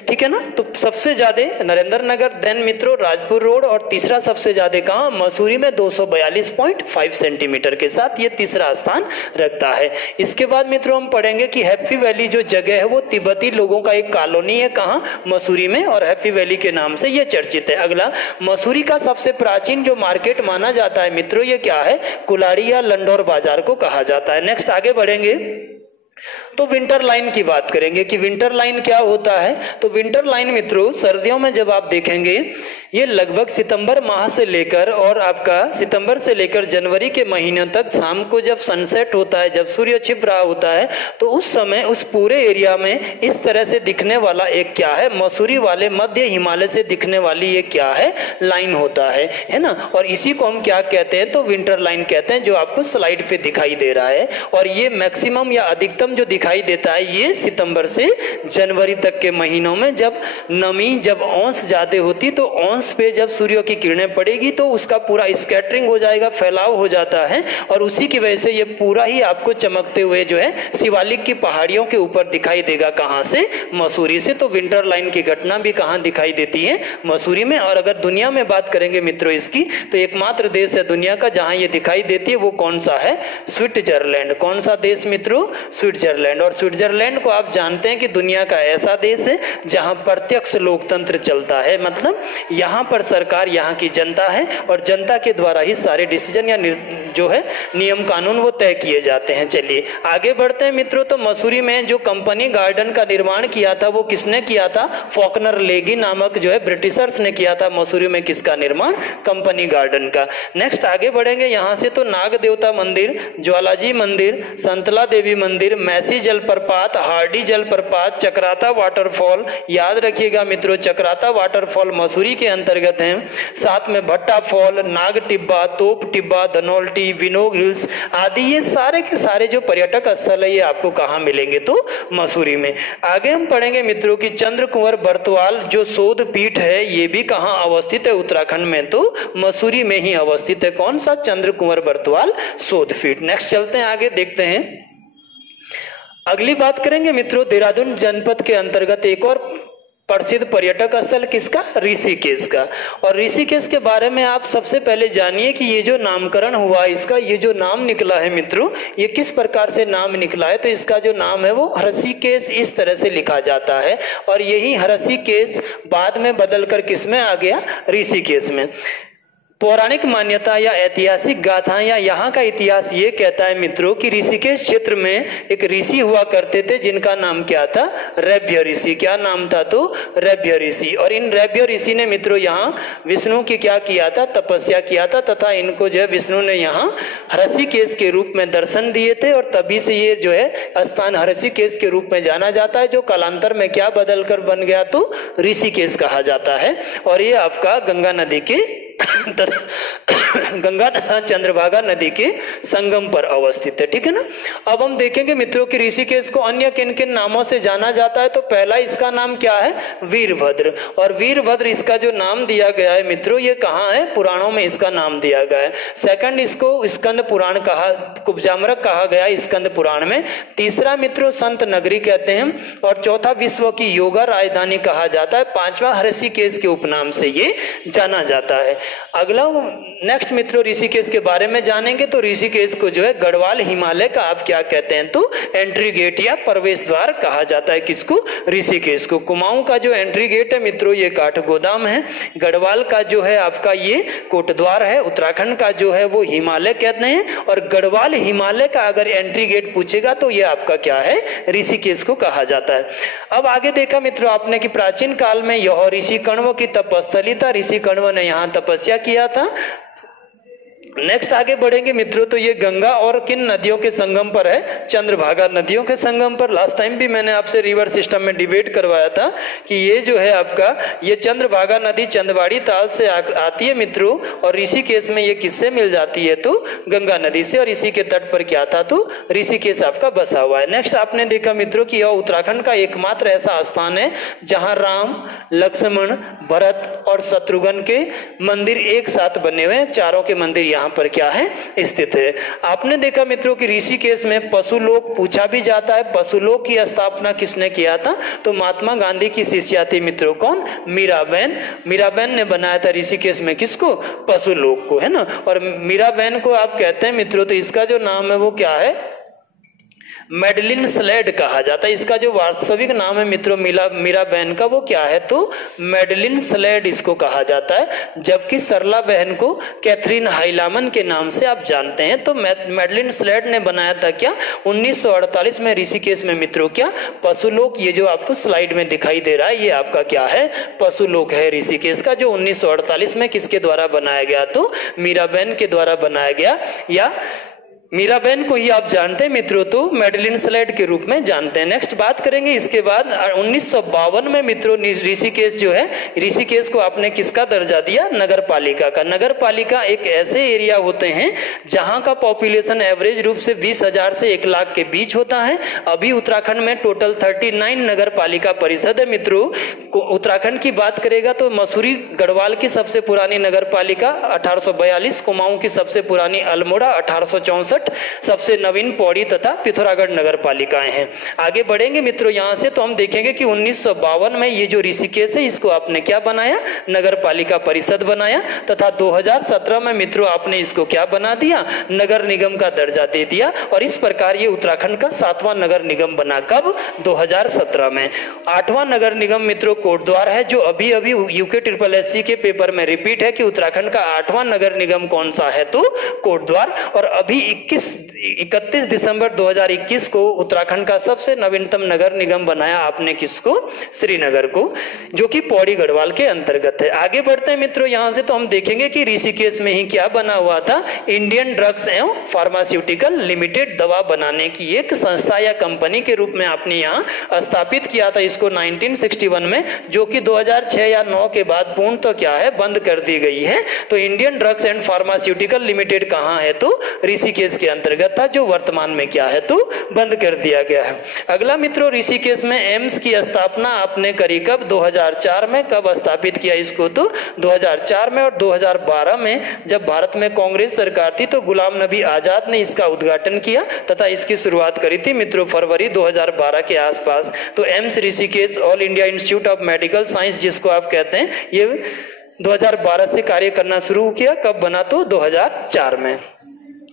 ठीक है ना। तो सबसे ज्यादा नरेंद्र नगर, देन मित्रों राजपुर रोड, और तीसरा सबसे ज्यादा कहां? मसूरी में 242.5 सेंटीमीटर के साथ ये तीसरा स्थान रखता है। इसके बाद मित्रों हम पढ़ेंगे कि हैप्पी वैली जो जगह है वो तिब्बती लोगों का एक कॉलोनी है। कहां? मसूरी में, और हैप्पी वैली के नाम से ये चर्चित है। अगला, मसूरी का सबसे प्राचीन जो मार्केट माना जाता है मित्रों ये क्या है? कुलाड़ी या लंडौर बाजार को कहा जाता है। नेक्स्ट आगे बढ़ेंगे तो विंटर लाइन की बात करेंगे कि विंटर लाइन क्या होता है। तो विंटर लाइन मित्रों सर्दियों में जब आप देखेंगे ये लगभग सितंबर माह से लेकर और आपका सितंबर से लेकर जनवरी के महीने तक शाम को जब सनसेट होता है, जब सूर्य छिप रहा होता है, तो उस समय उस पूरे एरिया में इस तरह से दिखने वाला एक क्या है? मसूरी वाले मध्य हिमालय से दिखने वाली ये क्या है? लाइन होता है ना। और इसी को हम क्या कहते हैं? तो विंटर लाइन कहते हैं, जो आपको स्लाइड पे दिखाई दे रहा है। और ये मैक्सिमम या अधिकतम जो दिखाई देता है ये सितंबर से जनवरी तक के महीनों में, जब नमी, जब औंस ज्यादा होती तो औंस पे जब सूर्य की किरणें पड़ेगी तो उसका पूरा स्कैटरिंग हो जाएगा, फैलाव हो जाता है, और उसी की वजह से ये पूरा ही आपको चमकते हुए जो है शिवालिक की पहाड़ियों के ऊपर दिखाई देगा। कहां से? मसूरी से। तो विंटर लाइन की घटना भी कहां दिखाई देती है? मसूरी में। और अगर दुनिया में बात करेंगे मित्रों इसकी, तो एकमात्र देश है दुनिया का जहां ये दिखाई देती है वो कौन सा है? स्विट्जरलैंड। कौन सा देश मित्रों? स्विट्जरलैंड। और स्विट्जरलैंड को आप जानते हैं कि दुनिया का ऐसा देश है जहां प्रत्यक्ष लोकतंत्र चलता है। मतलब यहां पर सरकार यहाँ की जनता है और जनता के द्वारा ही सारे डिसीजन या जो है नियम कानून वो तय किए जाते हैं। चलिए आगे बढ़ते हैं मित्रों। तो मसूरी में जो कंपनी गार्डन का निर्माण किया था वो किसने किया था? फॉकनर लेगी नामक जो है ब्रिटिशर्स ने किया था मसूरी में। किसका निर्माण? कंपनी गार्डन का। नेक्स्ट आगे बढ़ेंगे यहाँ से तो नाग देवता मंदिर, ज्वालाजी मंदिर, संतला देवी मंदिर, मैसी जलप्रपात, हार्डी जलप्रपात, चक्राता वाटरफॉल। याद रखिएगा मित्रों चक्राता वाटरफॉल मसूरी के अंतर्गत हैं। साथ में भट्टा फॉल, नाग टिब्बा, तोप टिब्बा, धनौल्टी, विनोग हिल्स आदि ये सारे के सारे जो पर्यटक स्थल है ये आपको कहाँ मिलेंगे? तो मसूरी में। आगे हम पढ़ेंगे मित्रों की चंद्र कुंवर बर्तवाल जो शोध पीठ है ये भी कहाँ अवस्थित है? उत्तराखंड में। तो मसूरी में ही अवस्थित है। कौन सा? चंद्र कुंवर बर्तवाल शोध पीठ। नेक्स्ट चलते हैं आगे, देखते हैं अगली बात करेंगे मित्रों देहरादून जनपद के अंतर्गत एक और प्रसिद्ध पर्यटक स्थल किसका? ऋषिकेश का। और ऋषिकेश के बारे में आप सबसे पहले जानिए कि ये जो नामकरण हुआ इसका, ये जो नाम निकला है मित्रों ये किस प्रकार से नाम निकला है? तो इसका जो नाम है वो ऋषिकेश इस तरह से लिखा जाता है। और यही ऋषिकेश बाद में बदलकर किसमें आ गया? ऋषिकेश में। पौराणिक मान्यता या ऐतिहासिक गाथा या यहाँ का इतिहास ये कहता है मित्रों कि ऋषिकेश क्षेत्र में एक ऋषि हुआ करते थे जिनका नाम क्या था? रैभ्य ऋषि। क्या नाम था? तो रैभ्य ऋषि। और इन रैभ्य ऋषि ने मित्रों यहाँ विष्णु की क्या किया था? तपस्या किया था, तथा इनको जो है विष्णु ने यहाँ ऋषिकेश के रूप में दर्शन दिए थे। और तभी से ये जो है स्थान ऋषिकेश के रूप में जाना जाता है, जो कालांतर में क्या बदल कर बन गया? तो ऋषिकेश कहा जाता है। और ये आपका गंगा नदी के गंगा तथा चंद्रभागा नदी के संगम पर अवस्थित है। ठीक है ना। अब हम देखेंगे मित्रों कि ऋषिकेश को अन्य किन किन नामों से जाना जाता है। तो पहला इसका नाम क्या है? वीरभद्र। और वीरभद्र इसका जो नाम दिया गया है मित्रों ये कहाँ है? पुराणों में इसका नाम दिया गया है। सेकंड इसको स्कंद पुराण कहा, कुब्जामरक कहा गया है स्कंद पुराण में। तीसरा मित्रों संत नगरी कहते हैं। और चौथा विश्व की योगा राजधानी कहा जाता है। पांचवा ऋषिकेश के उपनाम से ये जाना जाता है। अगला नेक्स्ट मित्रों ऋषिकेश के बारे में जानेंगे। तो ऋषिकेश को जो है गढ़वाल हिमालय का आप क्या कहते हैं, तो एंट्री गेट या प्रवेश द्वार कहा जाता है। किसको? ऋषिकेश को। कुमाऊं का जो एंट्री गेट है मित्रों ये काठगोदाम है। गढ़वाल का जो है आपका ये कोटद्वार है। उत्तराखंड का जो है वो हिमालय कहते हैं। और गढ़वाल हिमालय का अगर एंट्री गेट पूछेगा तो ये आपका क्या है, ऋषिकेश को कहा जाता है। अब आगे देखा मित्रों आपने कि प्राचीन काल में यह ऋषि कण्व की तपस्थली था। ऋषि कण्व ने यहाँ तपस्या किया था। नेक्स्ट आगे बढ़ेंगे मित्रों, तो ये गंगा और किन नदियों के संगम पर है, चंद्रभागा नदियों के संगम पर। लास्ट टाइम भी मैंने आपसे रिवर सिस्टम में डिबेट करवाया था कि ये जो है आपका ये चंद्रभागा नदी चंदवाड़ी ताल से आती है मित्रों, और ऋषिकेश में ये किससे मिल जाती है, तो गंगा नदी से। और इसी के तट पर क्या था, तो ऋषिकेश आपका बसा हुआ है। नेक्स्ट आपने देखा मित्रों कि यह उत्तराखंड का एकमात्र ऐसा स्थान है जहां राम, लक्ष्मण, भरत और शत्रुघ्न के मंदिर एक साथ बने हुए हैं। चारों के मंदिर यहाँ पर क्या है, स्थित है। आपने देखा मित्रों कि ऋषिकेश में पशुलोक पूछा भी जाता है। पशुलोक की स्थापना किसने किया था, तो महात्मा गांधी की शिष्या थी मित्रों, कौन, मीराबेन। मीराबेन ने बनाया था ऋषिकेश में किसको, पशुलोक को, है ना। और मीराबेन को आप कहते हैं मित्रों, तो इसका जो नाम है वो क्या है, मेडलिन स्लेड कहा जाता है। इसका जो वास्तविक नाम है मित्रों मीराबेन का वो क्या है, तो मेडलिन स्लेड इसको कहा जाता है। जबकि सरला बहन को कैथरीन हाइलामन के नाम से आप जानते हैं। तो मेडलिन स्लेड ने बनाया था क्या, 1948 में ऋषिकेश में मित्रों क्या, पशुलोक। ये जो आपको स्लाइड में दिखाई दे रहा है ये आपका क्या है, पशुलोक है ऋषिकेश का, जो 1948 में किसके द्वारा बनाया गया, तो मीराबेन के द्वारा बनाया गया। या मीराबेन को ही आप जानते हैं मित्रों, तो मेडलिन स्लेड के रूप में जानते हैं। नेक्स्ट बात करेंगे इसके बाद 1952 में मित्रों ऋषिकेश जो है, ऋषिकेश को आपने किसका दर्जा दिया, नगर पालिका का। नगर पालिका एक ऐसे एरिया होते हैं जहां का पॉपुलेशन एवरेज रूप से 20,000 से 1 लाख के बीच होता है। अभी उत्तराखंड में टोटल 39 नगर पालिका परिषद है मित्रों। उत्तराखंड की बात करेगा तो मसूरी गढ़वाल की सबसे पुरानी नगर पालिका 1842, कुमाऊं की सबसे पुरानी अल्मोड़ा 1864, सबसे नवीन पौड़ी तथा पिथौरागढ़ नगर पालिकाएं हैं। आगे बढ़ेंगे मित्रों यहां से, तो हम देखेंगे कि 1952 में ये जो ऋषिकेश है इसको आपने क्या बनाया, नगर पालिका परिषद बनाया। तथा 2017 में मित्रों आपने इसको क्या बना दिया, नगर निगम का दर्जा दे दिया। और इस प्रकार ये उत्तराखंड का 7वां नगर निगम बना। कब, 2017 में। 8वां नगर निगम मित्रों कोटद्वार है, जो अभी अभी यूके SSC के पेपर में रिपीट है कि उत्तराखंड का 8वां नगर निगम कौन सा है, तो कोटद्वार। और अभी 31 दिसंबर 2021 को उत्तराखंड का सबसे नवीनतम नगर निगम बनाया आपने, किसको, श्रीनगर को, जो कि पौड़ी गढ़वाल के अंतर्गत है। आगे बढ़ते हैं मित्रों यहां से, तो हम देखेंगे कि ऋषिकेश में ही क्या बना हुआ था, इंडियन ड्रग्स एवं फार्मास्यूटिकल लिमिटेड, दवा बनाने की एक संस्था या कंपनी के रूप में आपने यहाँ स्थापित किया था इसको 1961 में, जो कि 2006 या 9 के बाद पूर्ण तो क्या है, बंद कर दी गई है। तो Indian drugs and pharmaceutical limited कहाँ है, तो ऋषिकेश के अंतर्गत था, जो वर्तमान में क्या है, तो बंद कर दिया गया है। अगला मित्रों ऋषिकेश में एम्स की स्थापना आपने करी कब, 2004 में। कब स्थापित किया इसको, तो 2004 में। और 2012 में जब भारत में कांग्रेस सरकार थी तो गुलाम नबी आजाद ने इसका उद्घाटन किया तथा इसकी शुरुआत करी थी मित्रों फरवरी 2012 के आसपास। तो AIIMS Rishikesh all India institute of medical science जिसको आप कहते हैं, ये 2012 से कार्य करना शुरू किया। कब बना, तो 2004 में।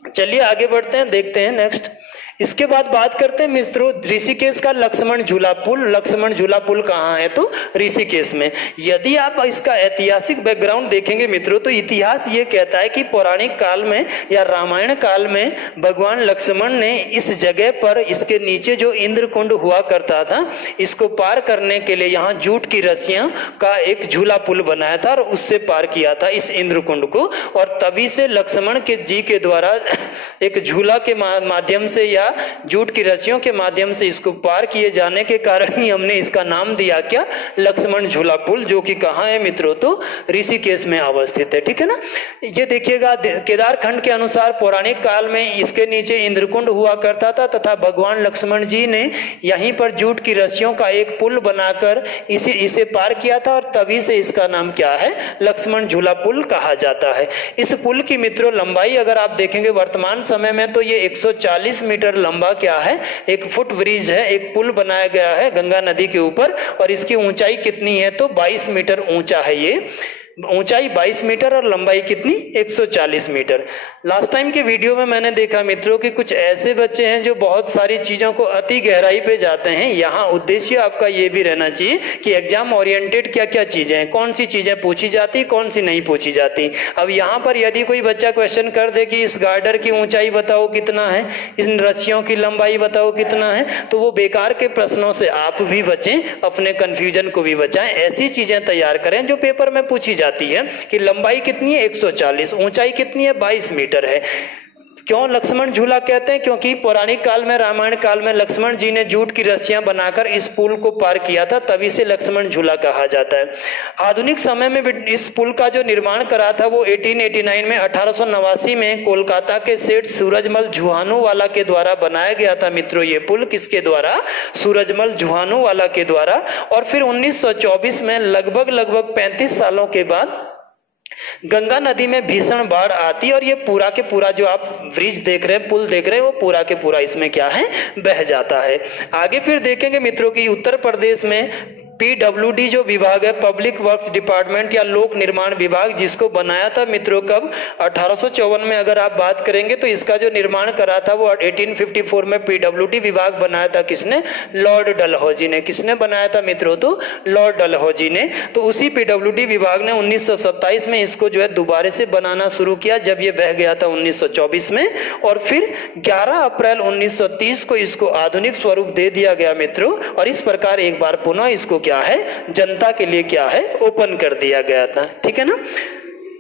चलिए आगे बढ़ते हैं, देखते हैं नेक्स्ट। इसके बाद बात करते हैं मित्रों ऋषिकेश का लक्ष्मण झूला पुल। लक्ष्मण झूला पुल कहाँ है, तो ऋषिकेश में। यदि आप इसका ऐतिहासिक बैकग्राउंड देखेंगे मित्रों, तो इतिहास ये कहता है कि पौराणिक काल में या रामायण काल में भगवान लक्ष्मण ने इस जगह पर, इसके नीचे जो इंद्रकुंड हुआ करता था, इसको पार करने के लिए यहाँ जूट की रस्सियां का एक झूला पुल बनाया था और उससे पार किया था इस इंद्रकुंड को। और तभी से लक्ष्मण के जी के द्वारा एक झूला के माध्यम से या जूट की रस्सियों के माध्यम से इसको पार किए जाने के कारण ही हमने इसका नाम दिया क्या, लक्ष्मण झूला पुल, जो कि कहाँ है मित्रों, तो ऋषिकेश में अवस्थित है। ठीक है ना। ये देखिएगा केदारखंड के अनुसार पौराणिक काल में इसके नीचे इंद्रकुंड हुआ करता था तथा भगवान लक्ष्मण जी ने यहीं पर जूट की रस्सियों का एक पुल बनाकर इसे पार किया था और तभी से इसका नाम क्या है, लक्ष्मण झूला पुल कहा जाता है। इस पुल की मित्रों लंबाई अगर आप देखेंगे वर्तमान समय में तो ये 140 मीटर लंबा क्या है, एक फुट ब्रिज है, एक पुल बनाया गया है गंगा नदी के ऊपर। और इसकी ऊंचाई कितनी है, तो 22 मीटर ऊंचा है ये ऊंचाई 22 मीटर और लंबाई कितनी 140 मीटर। लास्ट टाइम के वीडियो में मैंने देखा मित्रों कि कुछ ऐसे बच्चे हैं जो बहुत सारी चीजों को अति गहराई पे जाते हैं। यहाँ उद्देश्य आपका ये भी रहना चाहिए कि एग्जाम ओरिएंटेड क्या क्या चीजें हैं, कौन सी चीजें पूछी जाती, कौन सी नहीं पूछी जाती। अब यहाँ पर यदि कोई बच्चा क्वेश्चन कर दे कि इस गार्डर की ऊंचाई बताओ कितना है, इन रस्सियों की लंबाई बताओ कितना है, तो वो बेकार के प्रश्नों से आप भी बचें, अपने कंफ्यूजन को भी बचाएं। ऐसी चीजें तैयार करें जो पेपर में पूछी जाती है कि लंबाई कितनी है 140, ऊंचाई कितनी है 22 मीटर है। क्यों लक्ष्मण झूला कहते हैं? क्योंकि पौराणिक काल में, रामायण काल में लक्ष्मण जी ने जूट की रस्सियां बनाकर इस पुल को पार किया था, तभी से लक्ष्मण झूला कहा जाता है। आधुनिक समय में इस पुल का जो निर्माण करा था वो 1889 में 1889 में कोलकाता के सेठ सूरजमल झुंझुनवाला के द्वारा बनाया गया था मित्रों। ये पुल किसके द्वारा? सूरजमल झुंझुनवाला के द्वारा। और फिर 1924 में लगभग 35 सालों के बाद गंगा नदी में भीषण बाढ़ आती और ये पूरा के पूरा जो आप ब्रिज देख रहे हैं, पुल देख रहे हैं, वो पूरा के पूरा इसमें क्या है, बह जाता है। आगे फिर देखेंगे मित्रों कि उत्तर प्रदेश में PWD जो विभाग है, पब्लिक वर्क्स डिपार्टमेंट या लोक निर्माण विभाग, जिसको बनाया था मित्रों कब? 1854 में। अगर आप बात करेंगे तो इसका जो निर्माण करा था वो 1854 में PWD विभाग बनाया था। किसने? लॉर्ड डलहौजी ने। किसने बनाया था मित्रों? तो लॉर्ड डलहौजी ने। तो उसी PWD विभाग ने 1927 में इसको जो है दोबारा से बनाना शुरू किया, जब ये बह गया था 1924 में। और फिर 11 अप्रैल 1930 को इसको आधुनिक स्वरूप दे दिया गया मित्रों। और इस प्रकार एक बार पुनः इसको क्या है, जनता के लिए क्या है, ओपन कर दिया गया था। ठीक है ना।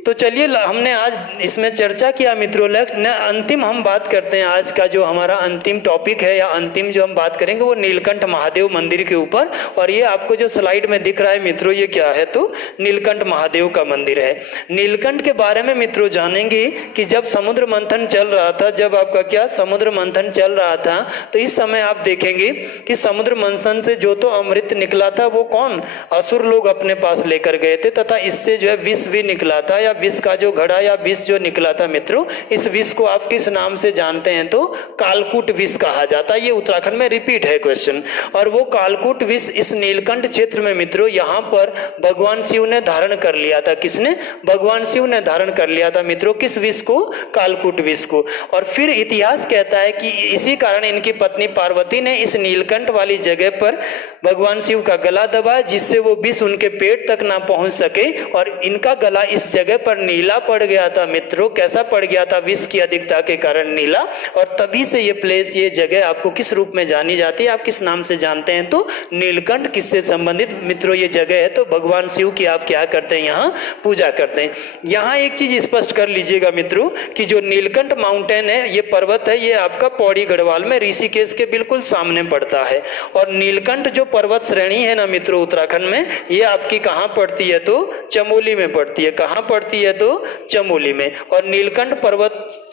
तो चलिए हमने आज इसमें चर्चा किया मित्रों। अंतिम हम बात करते हैं, आज का जो हमारा अंतिम टॉपिक है या अंतिम जो हम बात करेंगे वो नीलकंठ महादेव मंदिर के ऊपर। और ये आपको जो स्लाइड में दिख रहा है मित्रों, ये क्या है? तो नीलकंठ महादेव का मंदिर है। नीलकंठ के बारे में मित्रों जानेंगे कि जब समुद्र मंथन चल रहा था, जब आपका क्या समुद्र मंथन चल रहा था, तो इस समय आप देखेंगे कि समुद्र मंथन से जो तो अमृत निकला था वो कौन? असुर लोग अपने पास लेकर गए थे, तथा इससे जो है विष भी निकला था, या विष का जो घड़ा या विष जो निकला था मित्रों, इस विष को आप किस नाम से जानते हैं? तो कालकूट विष कहा जाता है। ये उत्तराखंड में रिपीट है क्वेश्चन। और वो कालकूट विष इस नीलकंठ क्षेत्र में मित्रों यहाँ पर भगवान शिव ने धारण कर लिया था। किसने? भगवान शिव ने धारण कर लिया था मित्रों। किस विष को? कालकूट विष को। और फिर इतिहास कहता है कि इसी कारण इनकी पत्नी पार्वती ने इस नीलकंठ वाली जगह पर भगवान शिव का गला दबाया, जिससे वो विष उनके पेट तक ना पहुंच सके। और इनका गला इस जगह पर नीला पड़ गया था मित्रों। कैसा पड़ गया था? विष की अधिकता के कारण नीला। और तभी से ये प्लेस, ये जगह आपको किस रूप में जानी जाती है? आप किस नाम से जानते हैं? तो नीलकंठ। किससे संबंधित मित्रों ये जगह है? तो भगवान शिव की आप क्या करते हैं? यहाँ पूजा करते हैं। यहाँ एक चीज स्पष्ट कर लीजिएगा मित्रों कि जो नीलकंठ माउंटेन है, ये पर्वत है, ये आपका पौड़ी गढ़वाल में ऋषिकेश के बिल्कुल सामने पड़ता है। और नीलकंठ जो पर्वत श्रेणी है ना मित्रों उत्तराखंड में, ये आपकी कहाँ पड़ती है? तो चमोली में पड़ती है। कहाँ पड़ती है? तो चमोली में। और नीलकंठ पर्वत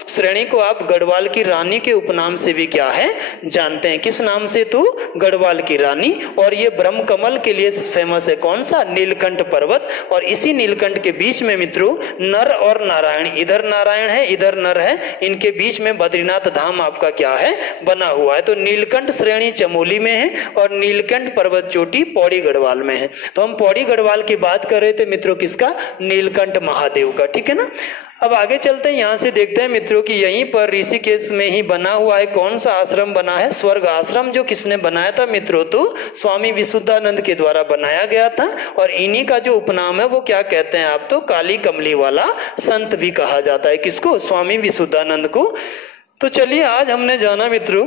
श्रेणी को आप गढ़वाल की रानी के उपनाम से भी क्या है, जानते हैं। किस नाम से? तो गढ़वाल की रानी। और ये ब्रह्म कमल के लिए फेमस है। कौन सा? नीलकंठ पर्वत। और इसी नीलकंठ के बीच में मित्रों नर और नारायण, इधर नारायण है, इधर नर है, इनके बीच में बद्रीनाथ धाम आपका क्या है, बना हुआ है। तो नीलकंठ श्रेणी चमोली में है और नीलकंठ पर्वत चोटी पौड़ी गढ़वाल में है। तो हम पौड़ी गढ़वाल की बात कर रहे थे मित्रों, किसका? नीलकंठ महादेव का। ठीक है ना। अब आगे चलते हैं, यहां से देखते हैं मित्रों कि यहीं पर ऋषिकेश में ही बना हुआ है कौन सा आश्रम बना है? स्वर्ग आश्रम। जो किसने बनाया था मित्रों? तो स्वामी विशुद्धानंद के द्वारा बनाया गया था। और इन्हीं का जो उपनाम है वो क्या कहते हैं आप? तो काली कमली वाला संत भी कहा जाता है। किसको? स्वामी विशुद्धानंद को। तो चलिए आज हमने जाना मित्रों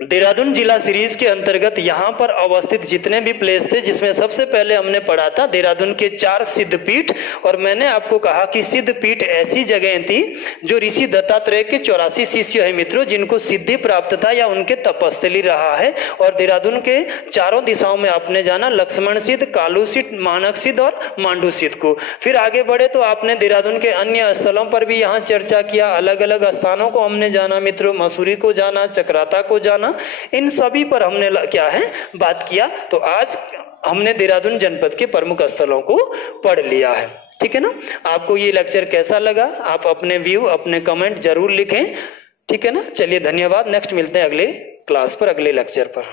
देहरादून जिला सीरीज के अंतर्गत यहाँ पर अवस्थित जितने भी प्लेस थे, जिसमें सबसे पहले हमने पढ़ा था देहरादून के 4 सिद्धपीठ। और मैंने आपको कहा कि सिद्धपीठ ऐसी जगह थी जो ऋषि दत्तात्रेय के 84 शिष्य है मित्रों, जिनको सिद्धि प्राप्त था या उनके तपस्थली रहा है। और देहरादून के चारों दिशाओं में आपने जाना लक्ष्मण सिद्ध, कालू सिद्ध, मानक सिद्ध और मांडू सिद्ध को। फिर आगे बढ़े तो आपने देहरादून के अन्य स्थलों पर भी यहाँ चर्चा किया। अलग अलग स्थानों को हमने जाना मित्रों, मसूरी को जाना, चक्राता को जाना, इन सभी पर हमने क्या है बात किया। तो आज हमने देहरादून जनपद के प्रमुख स्थलों को पढ़ लिया है। ठीक है ना। आपको ये लेक्चर कैसा लगा? आप अपने व्यू, अपने कमेंट जरूर लिखें। ठीक है ना। चलिए धन्यवाद। नेक्स्ट मिलते हैं अगले क्लास पर, अगले लेक्चर पर।